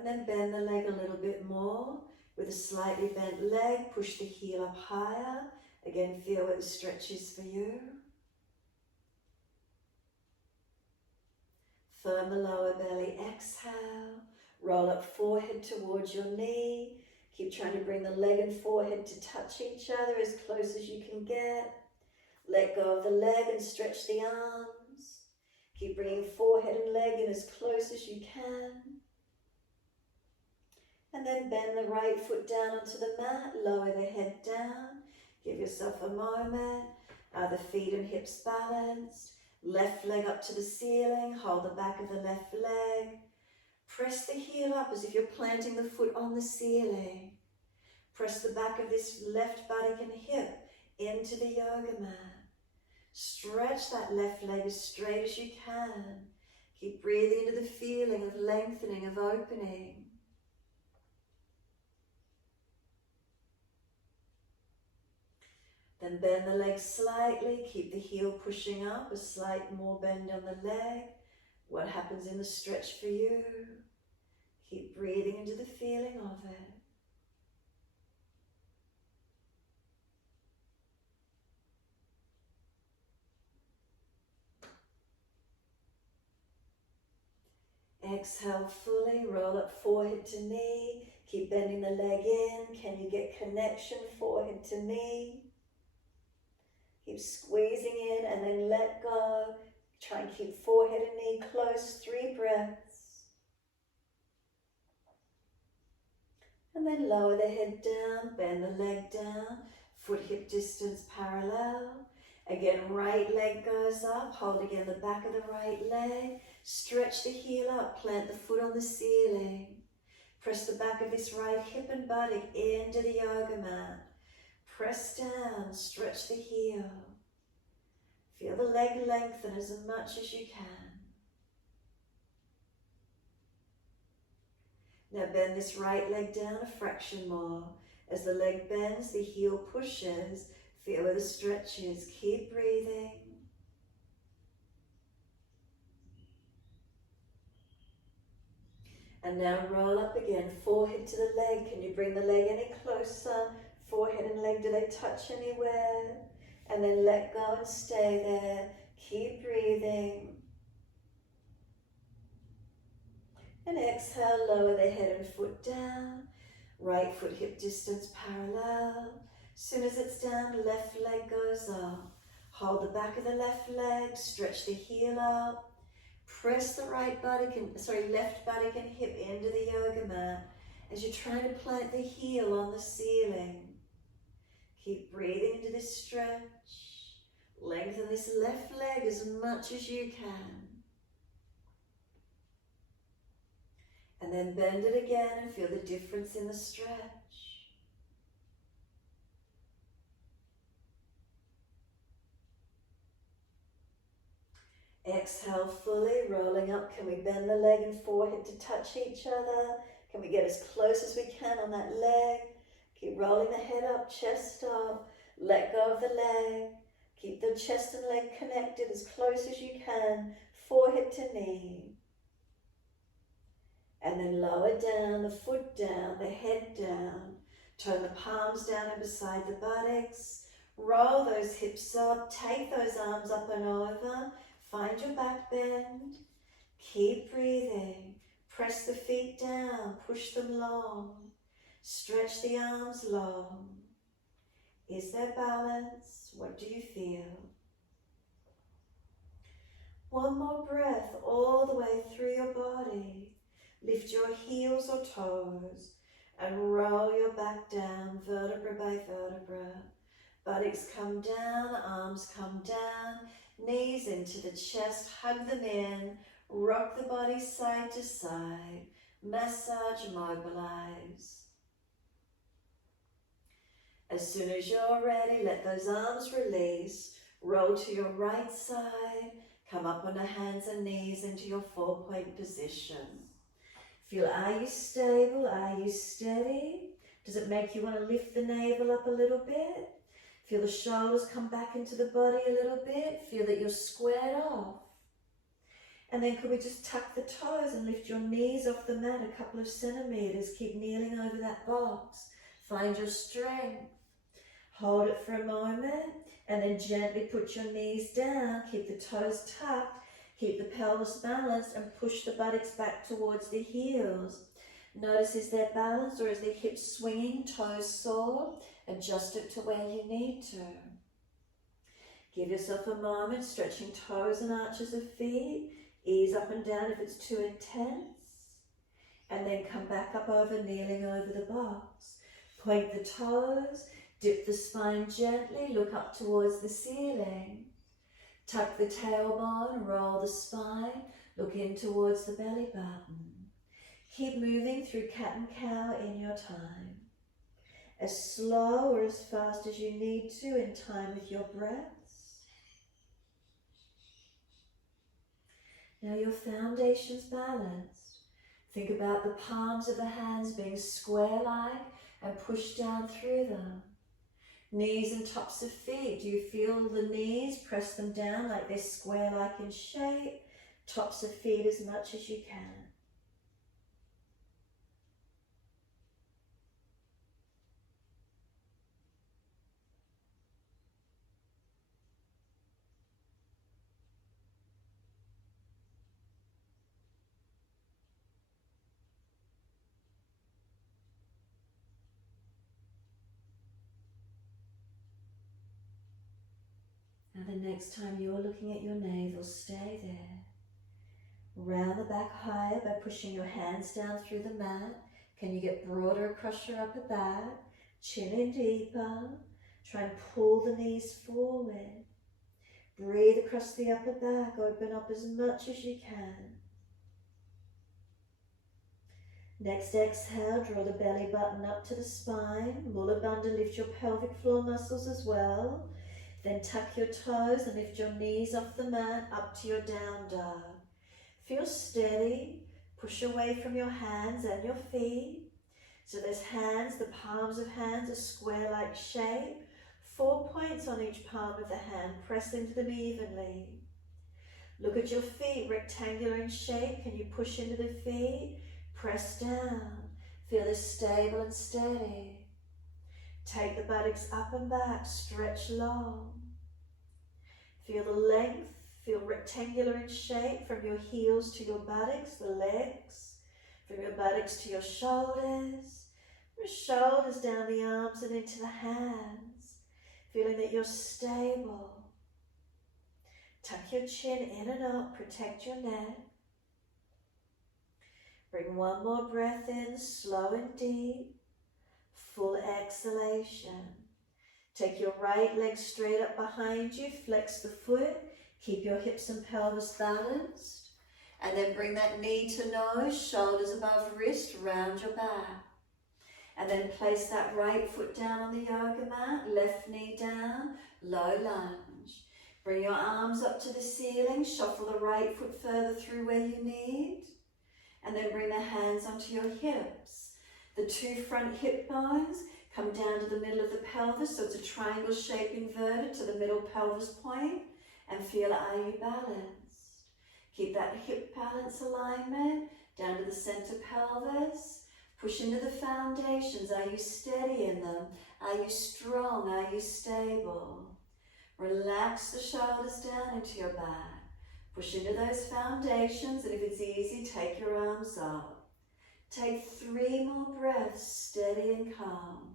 And then bend the leg a little bit more. With a slightly bent leg, push the heel up higher. Again, feel where the stretch is for you. Firm the lower belly, exhale. Roll up forehead towards your knee. Keep trying to bring the leg and forehead to touch each other as close as you can get. Let go of the leg and stretch the arms. Keep bringing forehead and leg in as close as you can. And then bend the right foot down onto the mat, lower the head down. Give yourself a moment. The feet and hips balanced. Left leg up to the ceiling, hold the back of the left leg. Press the heel up as if you're planting the foot on the ceiling. Press the back of this left buttock and hip into the yoga mat. Stretch that left leg as straight as you can. Keep breathing into the feeling of lengthening, of opening. Then bend the leg slightly, keep the heel pushing up, a slight more bend on the leg. What happens in the stretch for you? Keep breathing into the feeling of it. Exhale fully, roll up forehead to knee. Keep bending the leg in. Can you get connection forehead to knee? Keep squeezing in and then let go. Try and keep forehead and knee close, 3 breaths. And then lower the head down, bend the leg down, foot hip distance parallel. Again, right leg goes up, hold again the back of the right leg. Stretch the heel up, plant the foot on the ceiling. Press the back of this right hip and buttock into the yoga mat. Press down, stretch the heel. Feel the leg lengthen as much as you can. Now bend this right leg down a fraction more. As the leg bends, the heel pushes. Feel where the stretch is. Keep breathing. And now roll up again, forehead to the leg. Can you bring the leg any closer? Forehead and leg, do they touch anywhere? And then let go and stay there. Keep breathing. And exhale, lower the head and foot down. Right foot hip distance parallel. Soon as it's down, left leg goes up. Hold the back of the left leg, stretch the heel up. Press the left buttock and hip into the yoga mat as you're trying to plant the heel on the ceiling. Keep breathing into this stretch. Lengthen this left leg as much as you can. And then bend it again and feel the difference in the stretch. Exhale fully, rolling up. Can we bend the leg and forehead to touch each other? Can we get as close as we can on that leg? Keep rolling the head up, chest up. Let go of the leg. Keep the chest and leg connected as close as you can. Forehead to knee. And then lower down, the foot down, the head down. Turn the palms down and beside the buttocks. Roll those hips up. Take those arms up and over. Find your back bend. Keep breathing. Press the feet down. Push them long. Stretch the arms long. Is there balance? What do you feel? One more breath all the way through your body. Lift your heels or toes and roll your back down, vertebra by vertebra. Buttocks come down, arms come down, knees into the chest, hug them in, rock the body side to side, massage, mobilize. As soon as you're ready, let those arms release, roll to your right side, come up on the hands and knees into your 4-point position. Feel, are you stable? Are you steady? Does it make you want to lift the navel up a little bit? Feel the shoulders come back into the body a little bit. Feel that you're squared off. And then could we just tuck the toes and lift your knees off the mat a couple of centimeters. Keep kneeling over that box. Find your strength. Hold it for a moment and then gently put your knees down. Keep the toes tucked. Keep the pelvis balanced and push the buttocks back towards the heels. Notice, is there balance or is the hips swinging, toes sore? Adjust it to where you need to. Give yourself a moment, stretching toes and arches of feet. Ease up and down if it's too intense. And then come back up over, kneeling over the box. Point the toes, dip the spine gently, look up towards the ceiling. Tuck the tailbone, roll the spine, look in towards the belly button. Keep moving through cat and cow in your time. As slow or as fast as you need to in time with your breaths. Now your foundation's balanced. Think about the palms of the hands being square-like and push down through them. Knees and tops of feet. Do you feel the knees? Press them down like they're square-like in shape. Tops of feet as much as you can. Now the next time you're looking at your navel, stay there. Round the back higher by pushing your hands down through the mat. Can you get broader across your upper back? Chin in deeper. Try and pull the knees forward. Breathe across the upper back. Open up as much as you can. Next exhale, draw the belly button up to the spine. Mula Bandha, lift your pelvic floor muscles as well. Then tuck your toes and lift your knees off the mat up to your down dog. Feel steady. Push away from your hands and your feet. So those hands, the palms of hands, are square-like shape. 4 points on each palm of the hand. Press into them evenly. Look at your feet, rectangular in shape. Can you push into the feet? Press down. Feel this stable and steady. Take the buttocks up and back, stretch long. Feel the length, feel rectangular in shape from your heels to your buttocks, the legs, from your buttocks to your shoulders, from your shoulders down the arms and into the hands, feeling that you're stable. Tuck your chin in and up, protect your neck. Bring one more breath in, slow and deep. Full exhalation. Take your right leg straight up behind you, flex the foot, keep your hips and pelvis balanced, and then bring that knee to nose, shoulders above wrist, round your back. And then place that right foot down on the yoga mat, left knee down, low lunge. Bring your arms up to the ceiling, shuffle the right foot further through where you need, and then bring the hands onto your hips. The two front hip bones come down to the middle of the pelvis, so it's a triangle shape inverted to the middle pelvis point, and feel, are you balanced? Keep that hip balance alignment down to the center pelvis. Push into the foundations. Are you steady in them? Are you strong? Are you stable? Relax the shoulders down into your back. Push into those foundations, and if it's easy, take your arms up. Take 3 more breaths, steady and calm.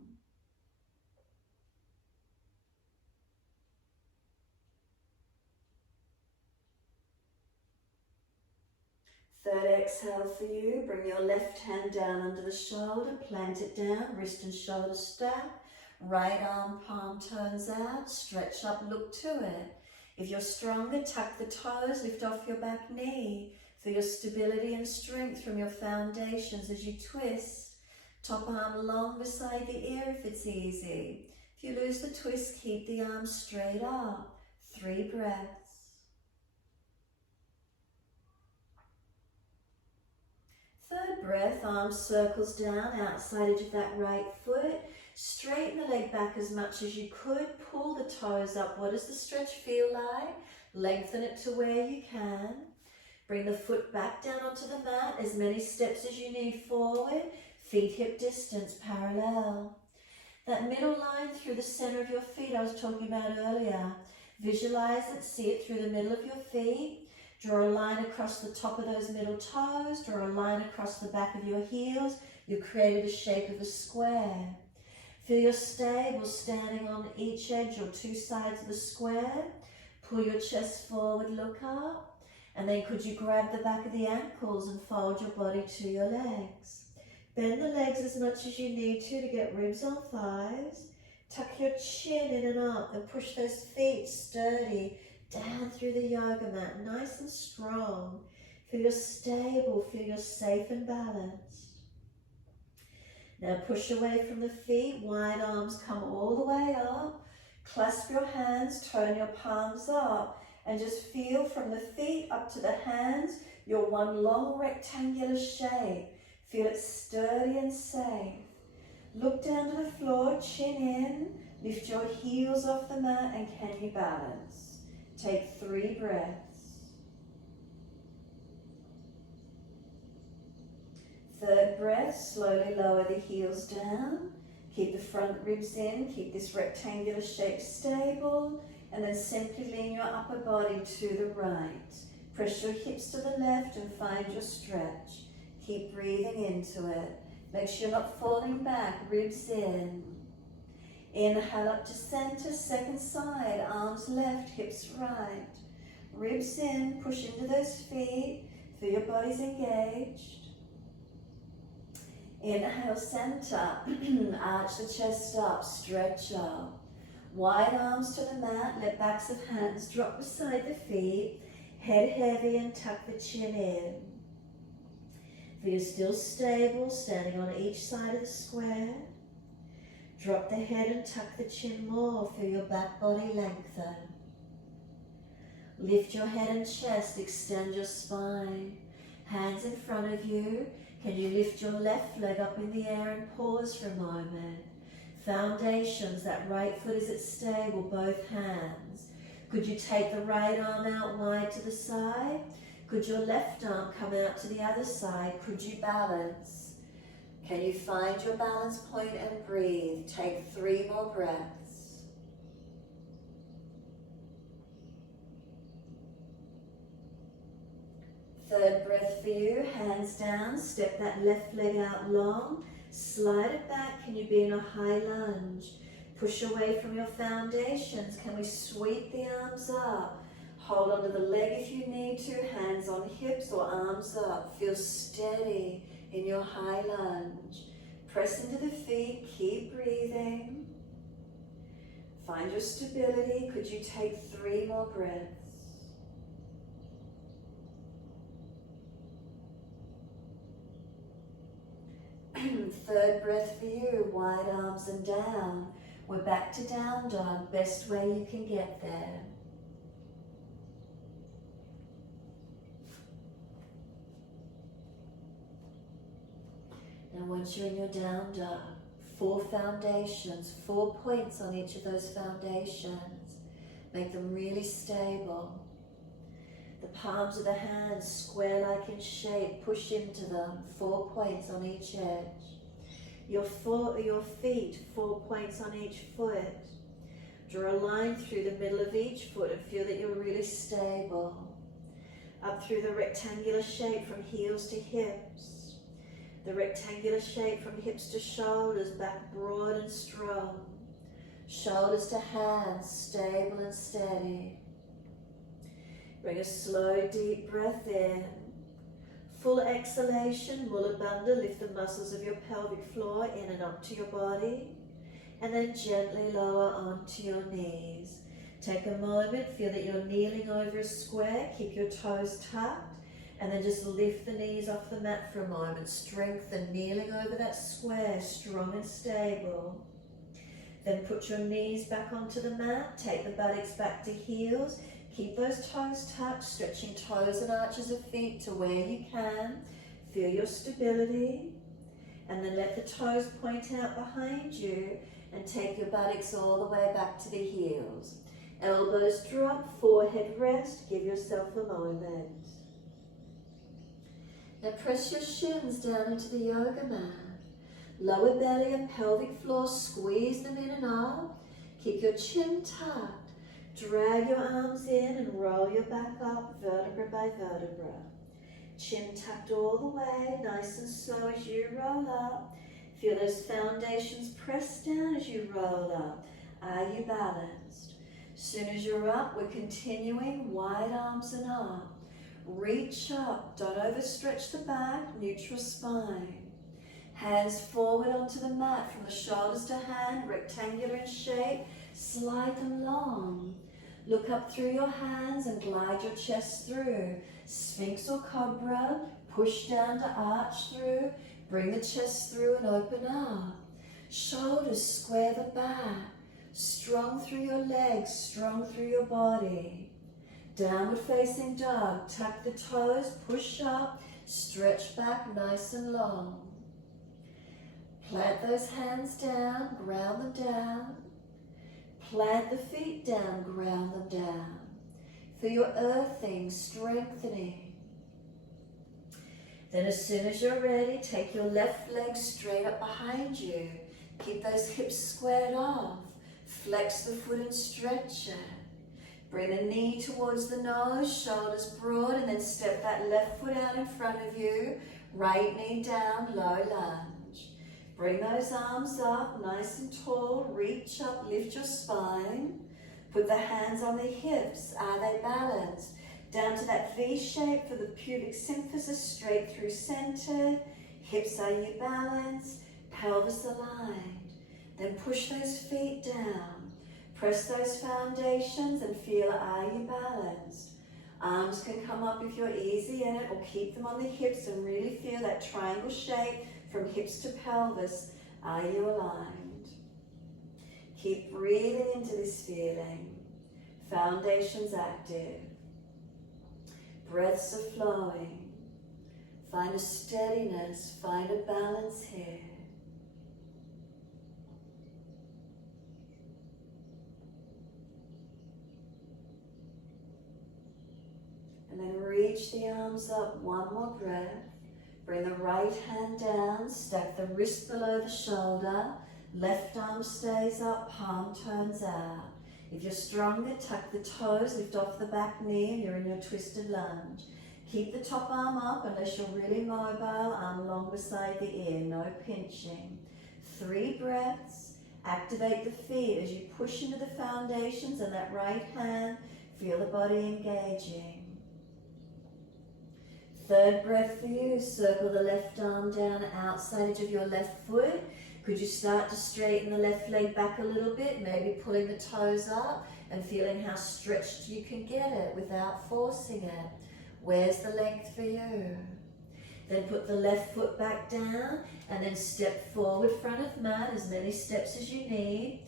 Third exhale for you. Bring your left hand down under the shoulder, plant it down, wrist and shoulder stack. Right arm, palm turns out, stretch up, look to it. If you're stronger, tuck the toes, lift off your back knee. Feel your stability and strength from your foundations as you twist. Top arm long beside the ear if it's easy. If you lose the twist, keep the arm straight up. 3 breaths. Third breath, arm circles down, outside edge of that right foot. Straighten the leg back as much as you could. Pull the toes up. What does the stretch feel like? Lengthen it to where you can. Bring the foot back down onto the mat, as many steps as you need forward, feet hip distance parallel. That middle line through the center of your feet I was talking about earlier, visualize it, see it through the middle of your feet. Draw a line across the top of those middle toes, draw a line across the back of your heels. You've created a shape of a square. Feel you're stable, standing on each edge or two sides of the square. Pull your chest forward, look up. And then could you grab the back of the ankles and fold your body to your legs. Bend the legs as much as you need to get ribs on thighs. Tuck your chin in and up and push those feet sturdy down through the yoga mat, nice and strong. Feel you're stable, feel you're safe and balanced. Now push away from the feet, wide arms come all the way up. Clasp your hands, turn your palms up, and just feel from the feet up to the hands, your one long rectangular shape. Feel it sturdy and safe. Look down to the floor, chin in, lift your heels off the mat, and can you balance? Take 3 breaths. 3rd breath, slowly lower the heels down. Keep the front ribs in, keep this rectangular shape stable, and then simply lean your upper body to the right. Press your hips to the left and find your stretch. Keep breathing into it. Make sure you're not falling back, ribs in. Inhale up to center, second side, arms left, hips right. Ribs in, push into those feet, feel your body's engaged. Inhale, center, arch the chest up, stretch up. Wide arms to the mat, let backs of hands drop beside the feet, head heavy and tuck the chin in. Feel you're still stable, standing on each side of the square. Drop the head and tuck the chin more, feel your back body lengthen. Lift your head and chest, extend your spine. Hands in front of you. Can you lift your left leg up in the air and pause for a moment? Foundations, that right foot, is it stable, both hands? Could you take the right arm out wide to the side? Could your left arm come out to the other side? Could you balance? Can you find your balance point and breathe? Take 3 more breaths. Third breath for you, hands down, step that left leg out long, slide it back. Can you be in a high lunge? Push away from your foundations. Can we sweep the arms up? Hold onto the leg if you need to, hands on hips or arms up. Feel steady in your high lunge. Press into the feet, keep breathing. Find your stability. Could you take 3 more breaths? Third breath for you, wide arms and down. We're back to down dog, best way you can get there. Now once you're in your down dog, 4 foundations, 4 points on each of those foundations. Make them really stable. The palms of the hands square-like in shape, push into them, 4 points on each edge. Your feet, 4 points on each foot. Draw a line through the middle of each foot and feel that you're really stable. Up through the rectangular shape from heels to hips. The rectangular shape from hips to shoulders, back broad and strong. Shoulders to hands, stable and steady. Bring a slow, deep breath in. Full exhalation, Mula Bandha, lift the muscles of your pelvic floor in and up to your body. And then gently lower onto your knees. Take a moment, feel that you're kneeling over a square, keep your toes tucked. And then just lift the knees off the mat for a moment. Strengthen, kneeling over that square, strong and stable. Then put your knees back onto the mat, take the buttocks back to heels. Keep those toes tucked, stretching toes and arches of feet to where you can. Feel your stability. And then let the toes point out behind you and take your buttocks all the way back to the heels. Elbows drop, forehead rest. Give yourself a moment. Now press your shins down into the yoga mat. Lower belly and pelvic floor, squeeze them in and up. Keep your chin tucked. Drag your arms in and roll your back up, vertebra by vertebra. Chin tucked all the way, nice and slow as you roll up. Feel those foundations press down as you roll up. Are you balanced? Soon as you're up, we're continuing wide arms and up. Reach up, don't overstretch the back, neutral spine. Hands forward onto the mat from the shoulders to hand, rectangular in shape, slide them long. Look up through your hands and glide your chest through. Sphinx or cobra, push down to arch through, bring the chest through and open up. Shoulders square the back, strong through your legs, strong through your body. Downward facing dog, tuck the toes, push up, stretch back nice and long. Plant those hands down, ground them down. Plant the feet down, ground them down. Feel your earthing, strengthening. Then as soon as you're ready, take your left leg straight up behind you. Keep those hips squared off. Flex the foot and stretch it. Bring the knee towards the nose, shoulders broad, and then step that left foot out in front of you. Right knee down, low lunge. Bring those arms up, nice and tall. Reach up, lift your spine. Put the hands on the hips. Are they balanced? Down to that V shape for the pubic symphysis, straight through center. Hips, are you balanced? Pelvis aligned. Then push those feet down. Press those foundations and feel, are you balanced? Arms can come up if you're easy in it, or keep them on the hips and really feel that triangle shape from hips to pelvis. Are you aligned? Keep breathing into this feeling. Foundations active. Breaths are flowing. Find a steadiness, find a balance here. And then reach the arms up, one more breath. Bring the right hand down, stack the wrist below the shoulder. Left arm stays up, palm turns out. If you're stronger, tuck the toes, lift off the back knee, and you're in your twisted lunge. Keep the top arm up unless you're really mobile, arm long beside the ear, no pinching. 3 breaths. Activate the feet as you push into the foundations and that right hand, feel the body engaging. 3rd breath for you, circle the left arm down, outside edge of your left foot. Could you start to straighten the left leg back a little bit, maybe pulling the toes up and feeling how stretched you can get it without forcing it. Where's the length for you? Then put the left foot back down and then step forward front of mat, as many steps as you need.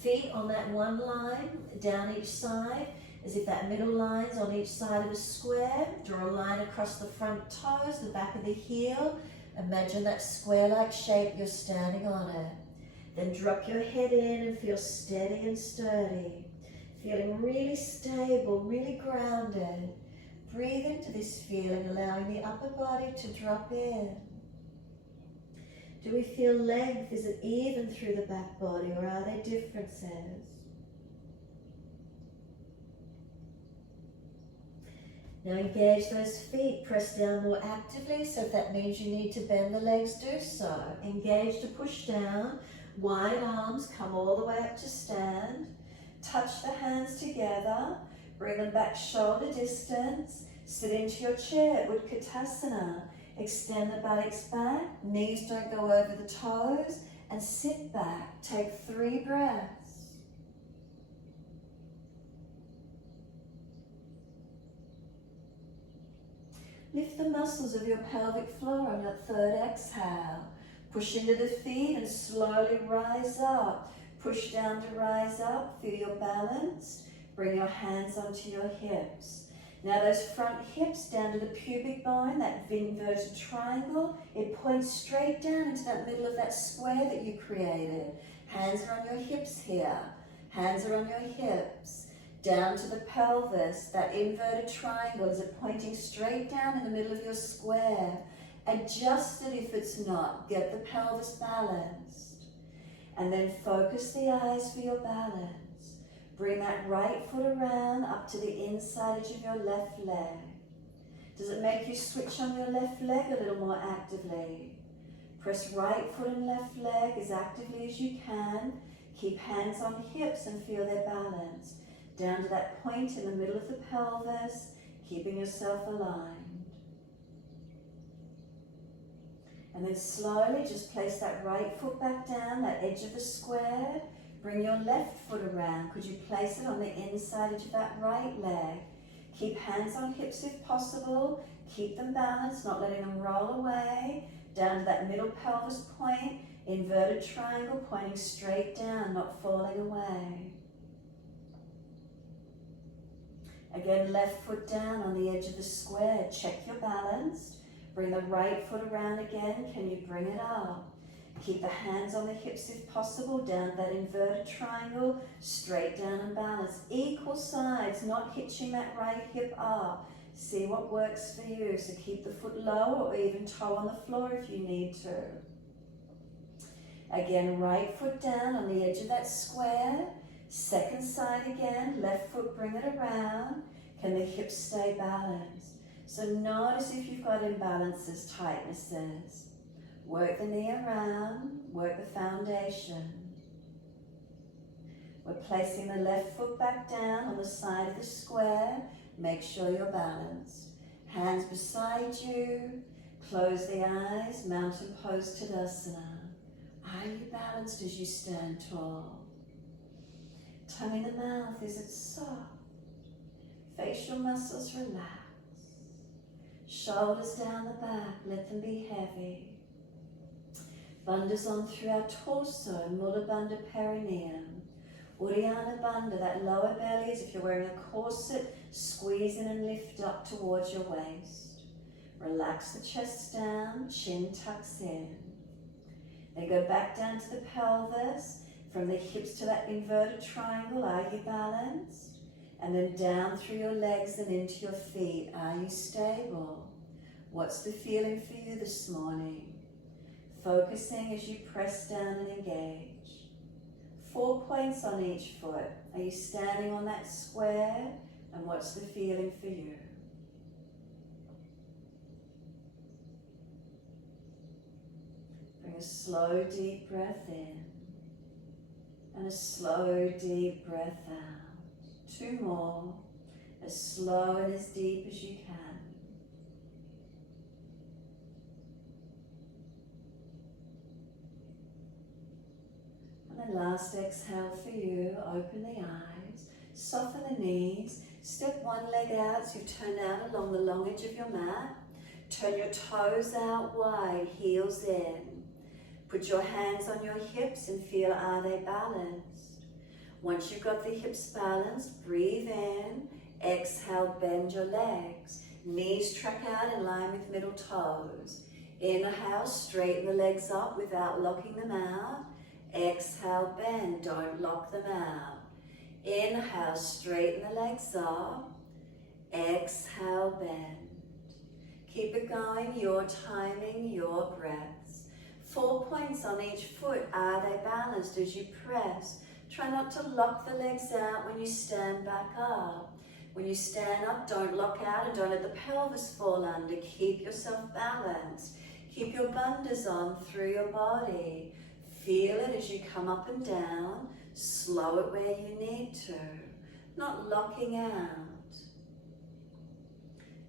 Feet on that one line, down each side, as if that middle line's on each side of a square. Draw a line across the front toes, the back of the heel. Imagine that square-like shape, you're standing on it. Then drop your head in and feel steady and sturdy. Feeling really stable, really grounded. Breathe into this feeling, allowing the upper body to drop in. Do we feel length? Is it even through the back body, or are there differences? Now engage those feet, press down more actively, so if that means you need to bend the legs, do so. Engage to push down, wide arms, come all the way up to stand. Touch the hands together, bring them back shoulder distance, sit into your chair, Utkatasana. Extend the buttocks back, knees don't go over the toes, and sit back. Take 3 breaths. Lift the muscles of your pelvic floor on your 3rd exhale. Push into the feet and slowly rise up. Push down to rise up, feel your balance. Bring your hands onto your hips. Now those front hips down to the pubic bone, that inverted triangle, it points straight down into that middle of that square that you created. Hands are on your hips here. Hands are on your hips. Down to the pelvis, that inverted triangle, is it pointing straight down in the middle of your square. Adjust it if it's not. Get the pelvis balanced. And then focus the eyes for your balance. Bring that right foot around up to the inside edge of your left leg. Does it make you switch on your left leg a little more actively? Press right foot and left leg as actively as you can. Keep hands on hips and feel their balance. Down to that point in the middle of the pelvis, keeping yourself aligned. And then slowly just place that right foot back down, that edge of the square. Bring your left foot around. Could you place it on the inside edge of that right leg? Keep hands on hips if possible. Keep them balanced, not letting them roll away. Down to that middle pelvis point, inverted triangle, pointing straight down, not falling away. Again, left foot down on the edge of the square. Check you're balanced. Bring the right foot around again. Can you bring it up? Keep the hands on the hips if possible. Down that inverted triangle. Straight down and balanced. Equal sides, not hitching that right hip up. See what works for you. So keep the foot lower or even toe on the floor if you need to. Again, right foot down on the edge of that square. Second side again, left foot, bring it around. Can the hips stay balanced? So notice if you've got imbalances, tightnesses. Work the knee around, work the foundation. We're placing the left foot back down on the side of the square. Make sure you're balanced. Hands beside you. Close the eyes, mountain pose Tadasana. Are you balanced as you stand tall? Tongue in the mouth, is it soft? Facial muscles relax. Shoulders down the back, let them be heavy. Bandhas on through our torso, Mula Bandha perineum. Uddiyana Bandha, that lower belly as if you're wearing a corset, squeeze in and lift up towards your waist. Relax the chest down, chin tucks in. Then go back down to the pelvis. From the hips to that inverted triangle, are you balanced? And then down through your legs and into your feet, are you stable? What's the feeling for you this morning? Focusing as you press down and engage. 4 points on each foot. Are you standing on that square? And what's the feeling for you? Bring a slow, deep breath in. And a slow, deep breath out. 2 more, as slow and as deep as you can. And then last exhale for you, open the eyes, soften the knees, step one leg out so you turn out along the long edge of your mat. Turn your toes out wide, heels in. Put your hands on your hips and feel, are they balanced? Once you've got the hips balanced, breathe in. Exhale, bend your legs. Knees track out in line with middle toes. Inhale, straighten the legs up without locking them out. Exhale, bend, don't lock them out. Inhale, straighten the legs up. Exhale, bend. Keep it going, your timing, your breaths. 4 points on each foot. Are they balanced as you press? Try not to lock the legs out when you stand back up. When you stand up, don't lock out and don't let the pelvis fall under. Keep yourself balanced. Keep your bandhas on through your body. Feel it as you come up and down. Slow it where you need to. Not locking out.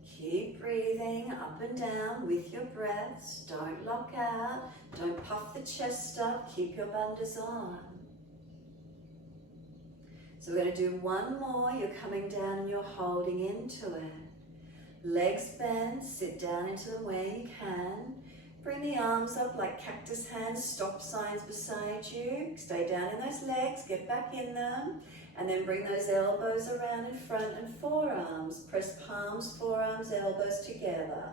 Keep breathing up and down with your breaths. Don't lock out. Don't puff the chest up. Keep your bandhas on. So we're going to do one more. You're coming down and you're holding into it. Legs bent. Sit down into them where you can. Bring the arms up like cactus hands. Stop signs beside you. Stay down in those legs. Get back in them. And then bring those elbows around in front and forearms. Press palms, forearms, elbows together.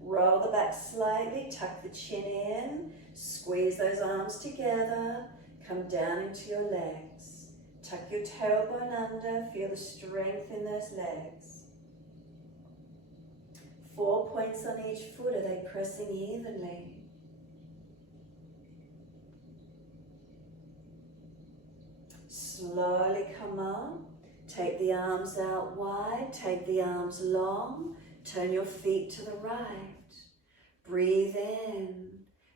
Roll the back slightly, tuck the chin in. Squeeze those arms together. Come down into your legs. Tuck your tailbone under. Feel the strength in those legs. 4 points on each foot. Are they pressing evenly? Slowly come on. Take the arms out wide. Take the arms long. Turn your feet to the right. Breathe in.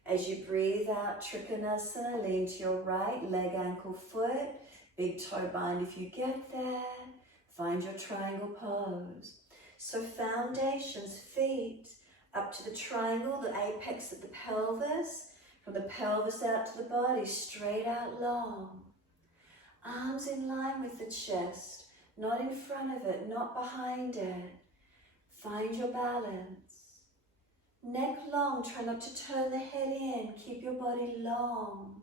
As you breathe out, Trikonasana, lean to your right, leg, ankle, foot. Big toe bind if you get there. Find your triangle pose. So foundations, feet up to the triangle, the apex of the pelvis. From the pelvis out to the body, straight out long. Arms in line with the chest, not in front of it, not behind it. Find your balance. Neck long, try not to turn the head in, keep your body long.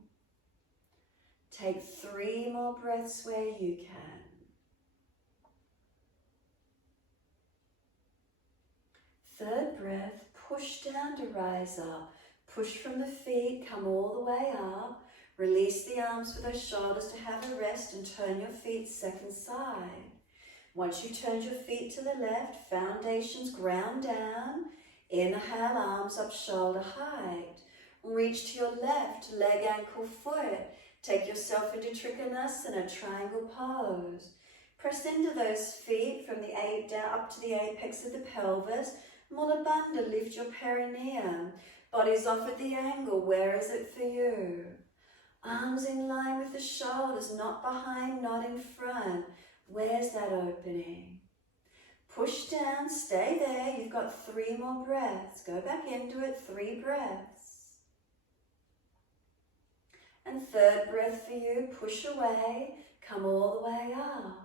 Take 3 more breaths where you can. Third breath, push down to rise up. Push from the feet, come all the way up. Release the arms for those shoulders to have a rest and turn your feet second side. Once you turn your feet to the left, foundations ground down. Inhale, arms up shoulder height. Reach to your left, leg, ankle, foot. Take yourself into Trikonasana, triangle pose. Press into those feet from the down up to the apex of the pelvis. Mula Bandha, lift your perineum. Body's off at the angle, where is it for you? Arms in line with the shoulders, not behind, not in front. Where's that opening? Push down, stay there. You've got 3 more breaths. Go back into it, 3 breaths. And third breath for you, push away, come all the way up.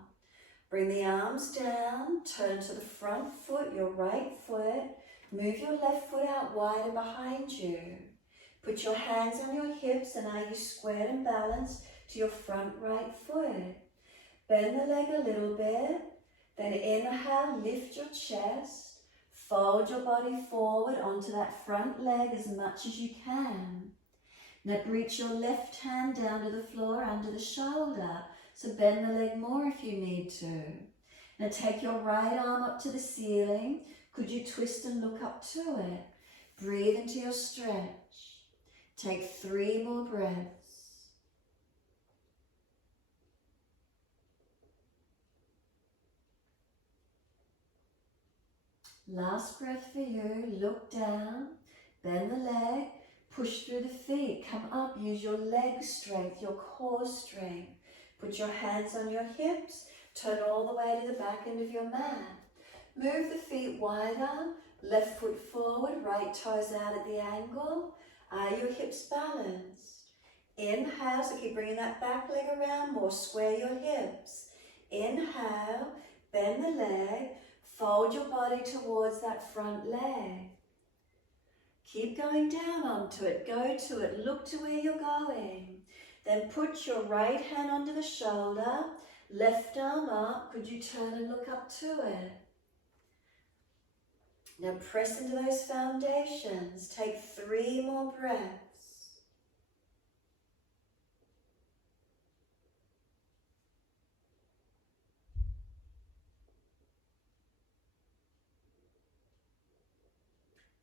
Bring the arms down, turn to the front foot, your right foot. Move your left foot out wider behind you. Put your hands on your hips and are you squared and balanced to your front right foot. Bend the leg a little bit. Then inhale, lift your chest. Fold your body forward onto that front leg as much as you can. Now reach your left hand down to the floor under the shoulder. So bend the leg more if you need to. Now take your right arm up to the ceiling. Could you twist and look up to it? Breathe into your stretch. Take 3 more breaths. Last breath for you. Look down, bend the leg, push through the feet, come up, use your leg strength, your core strength. Put your hands on your hips, turn all the way to the back end of your mat. Move the feet wider, left foot forward, right toes out at the angle. Are your hips balanced? Inhale, so keep bringing that back leg around more, square your hips. Inhale, bend the leg, fold your body towards that front leg. Keep going down onto it, go to it, look to where you're going. Then put your right hand under the shoulder, left arm up. Could you turn and look up to it? Now press into those foundations. Take 3 more breaths.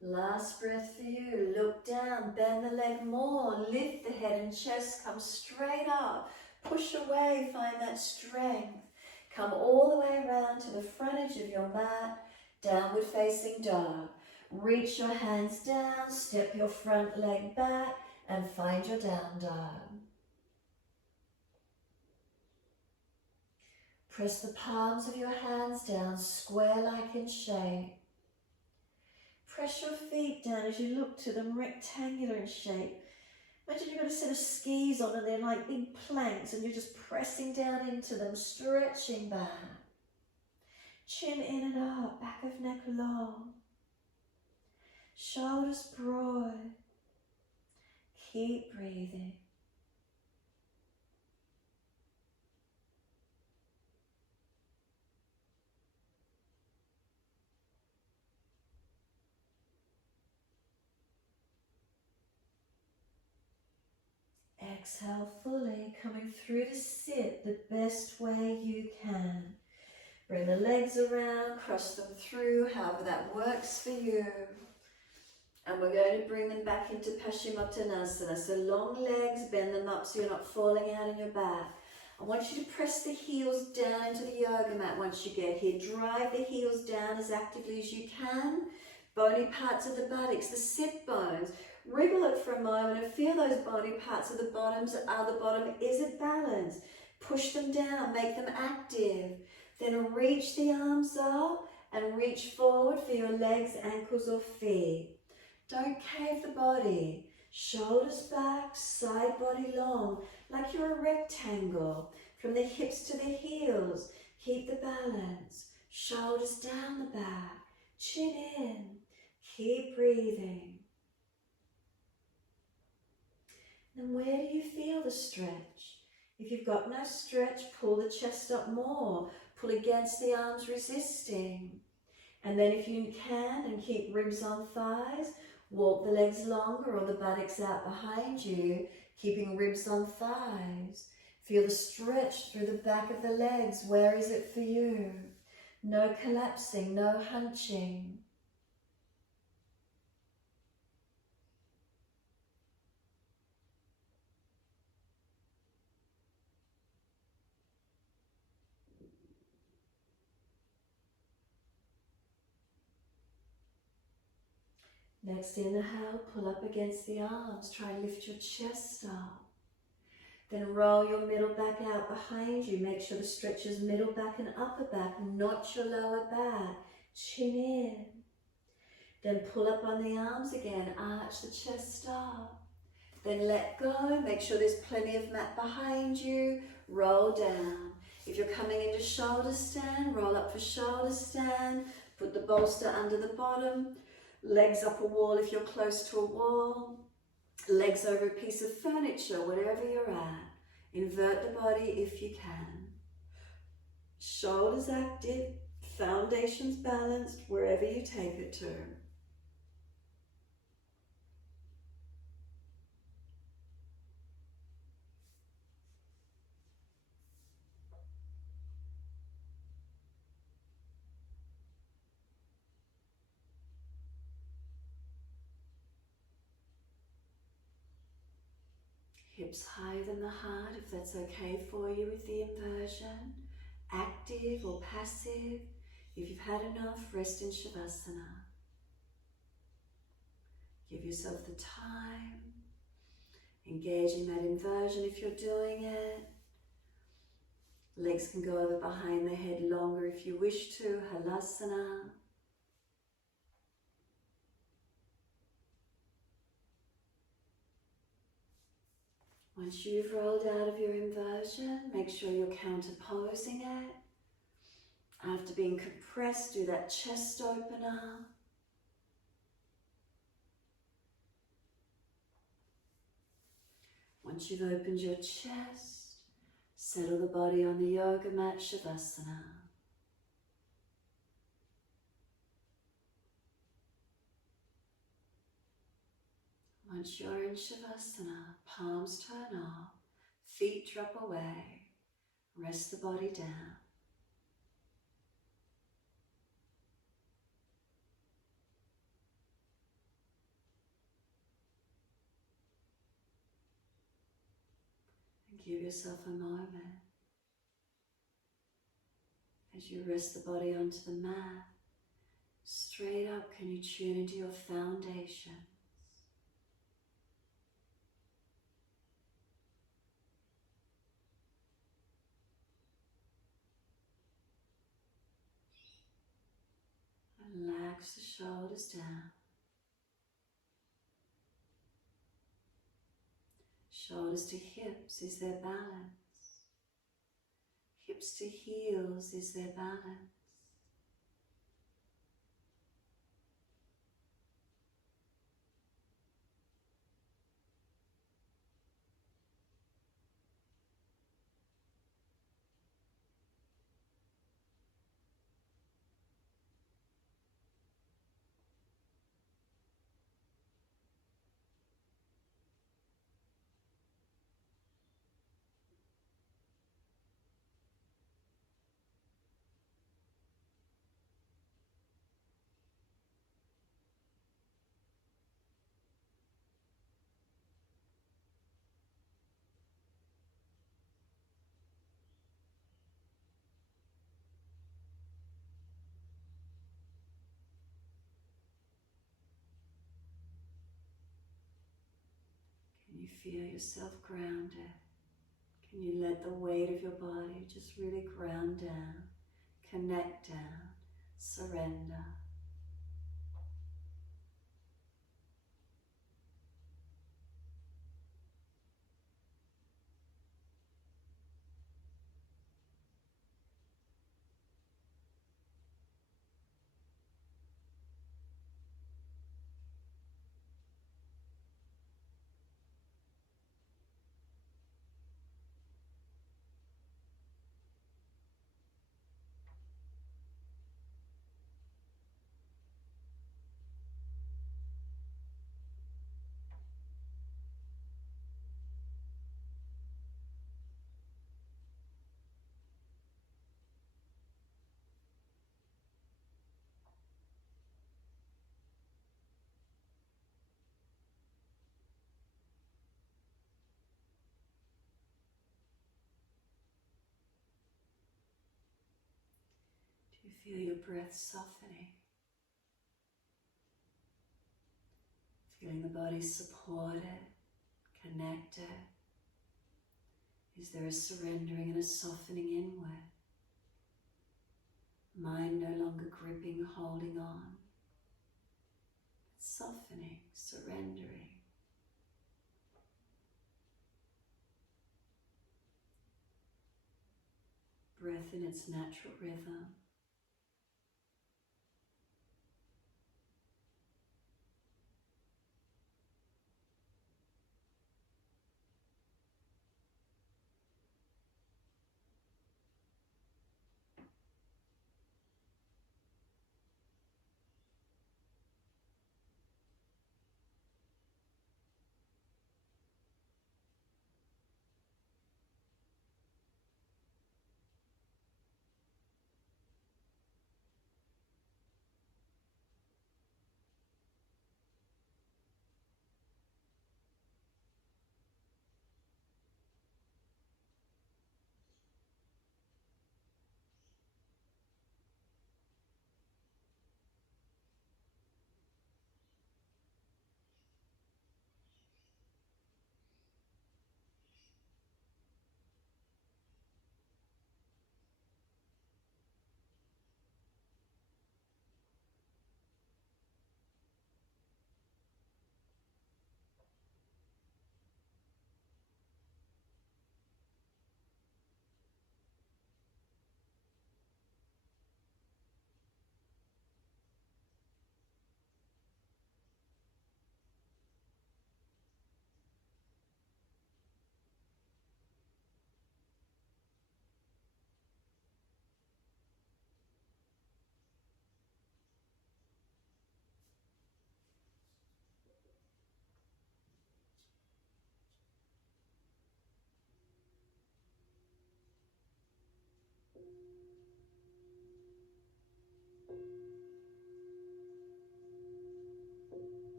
Last breath for you. Look down, bend the leg more, lift the head and chest, come straight up. Push away, find that strength. Come all the way around to the front edge of your mat, downward facing dog. Reach your hands down, step your front leg back and find your down dog. Press the palms of your hands down, square like in shape. Press your feet down as you look to them rectangular in shape. Imagine you've got a set of skis on and they're like big planks and you're just pressing down into them, stretching back. Chin in and up, back of neck long. Shoulders broad. Keep breathing. Exhale fully, coming through to sit the best way you can. Bring the legs around, cross them through, however that works for you. And we're going to bring them back into Paschimottanasana. So long legs, bend them up so you're not falling out on your back. I want you to press the heels down into the yoga mat once you get here. Drive the heels down as actively as you can. Bony parts of the buttocks, the sit bones. Wriggle it for a moment and feel those bony parts of the bottoms. Are the bottom, is it balanced? Push them down, make them active. Then reach the arms up and reach forward for your legs, ankles or feet. Don't cave the body. Shoulders back, side body long, like you're a rectangle. From the hips to the heels, keep the balance. Shoulders down the back, chin in. Keep breathing. And where do you feel the stretch? If you've got no stretch, pull the chest up more. Pull against the arms, resisting. And then if you can, and keep ribs on thighs, walk the legs longer or the buttocks out behind you, keeping ribs on thighs. Feel the stretch through the back of the legs. Where is it for you? No collapsing, no hunching. Next inhale, pull up against the arms. Try and lift your chest up. Then roll your middle back out behind you. Make sure the stretch is middle back and upper back, not your lower back. Chin in. Then pull up on the arms again. Arch the chest up. Then let go. Make sure there's plenty of mat behind you. Roll down. If you're coming into shoulder stand, roll up for shoulder stand. Put the bolster under the bottom. Legs up a wall if you're close to a wall. Legs over a piece of furniture, wherever you're at. Invert the body if you can. Shoulders active, foundations balanced, wherever you take it to. Hips higher than the heart, if that's okay for you with the inversion. Active or passive. If you've had enough, rest in Shavasana. Give yourself the time. Engaging that inversion if you're doing it. Legs can go over behind the head longer if you wish to. Halasana. Once you've rolled out of your inversion, make sure you're counterposing it. After being compressed, do that chest opener. Once you've opened your chest, settle the body on the yoga mat, Shavasana. Once you're in Shavasana, palms turn off, feet drop away, rest the body down. And give yourself a moment as you rest the body onto the mat. Straight up, can you tune into your foundation? Relax the shoulders down. Shoulders to hips, is there balance? Hips to heels, is there balance? you feel yourself grounded? Can you let the weight of your body just really ground down, connect down, surrender? Do you feel your breath softening? Feeling the body supported, connected? Is there a surrendering and a softening inward? Mind no longer gripping, holding on. Softening, surrendering. Breath in its natural rhythm.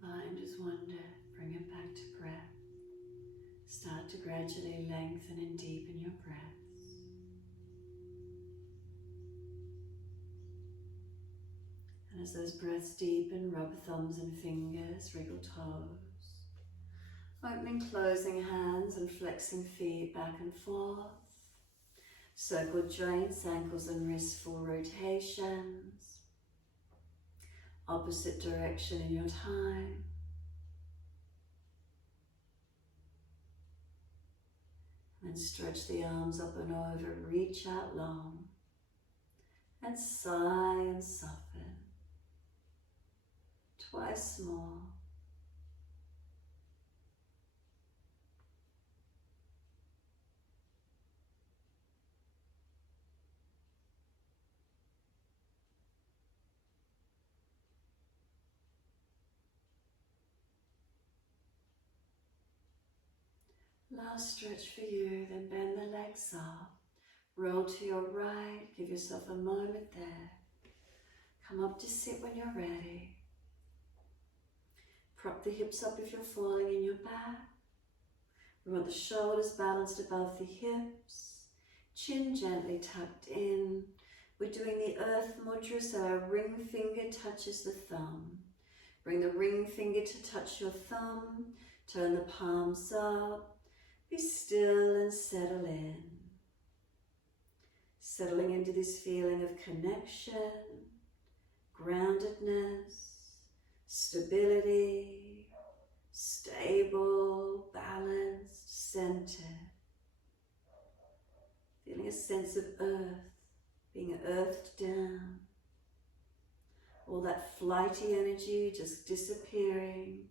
Mind has wandered, bring it back to breath. Start to gradually lengthen and deepen your breaths. And as those breaths deepen, rub thumbs and fingers, wriggle toes. Opening, closing hands and flexing feet back and forth. Circle joints, ankles and wrists, full rotations. Opposite direction in your time. And stretch the arms up and over, reach out long. And sigh and soften. Twice more. Last stretch for you, then bend the legs up. Roll to your right, give yourself a moment there. Come up to sit when you're ready. Prop the hips up if you're falling in your back. We want the shoulders balanced above the hips, chin gently tucked in. We're doing the earth mudra, so our ring finger touches the thumb. Bring the ring finger to touch your thumb, turn the palms up, be still and settle in. Settling into this feeling of connection, groundedness, stability, stable, balanced, centered. Feeling a sense of earth, being earthed down. All that flighty energy just disappearing,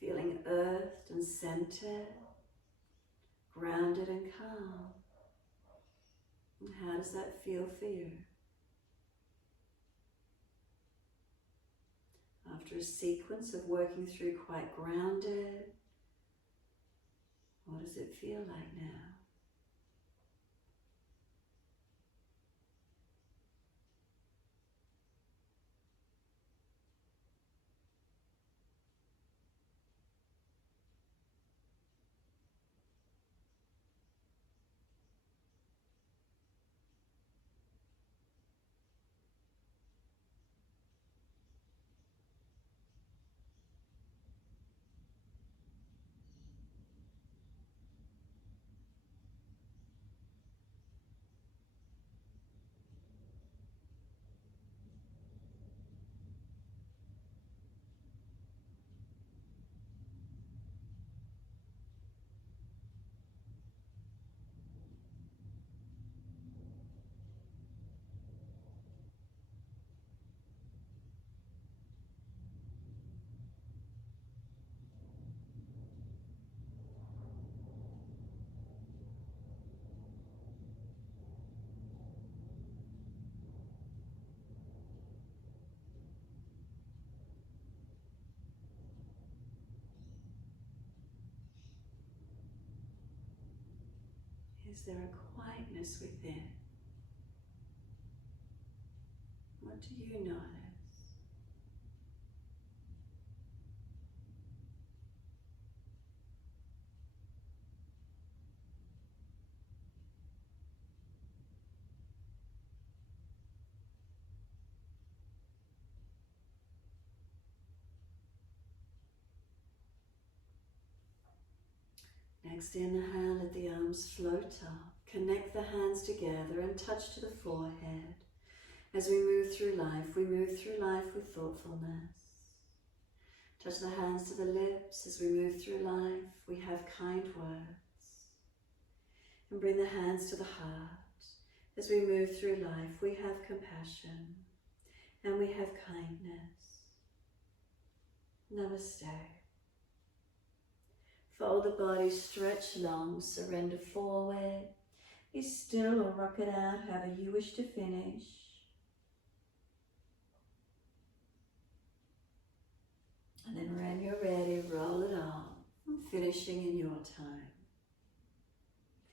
feeling earthed and centered, grounded and calm. And how does that feel for you? After a sequence of working through quite grounded, what does it feel like now? Is there a quietness within? What do you notice? Next, inhale, let the arms float up. Connect the hands together and touch to the forehead. As we move through life with thoughtfulness. Touch the hands to the lips. As we move through life, we have kind words. And bring the hands to the heart. As we move through life, we have compassion and we have kindness. Namaste. Fold the body, stretch long, surrender forward. Be still or rock it out however you wish to finish. And then when you're ready, roll it on, finishing in your time.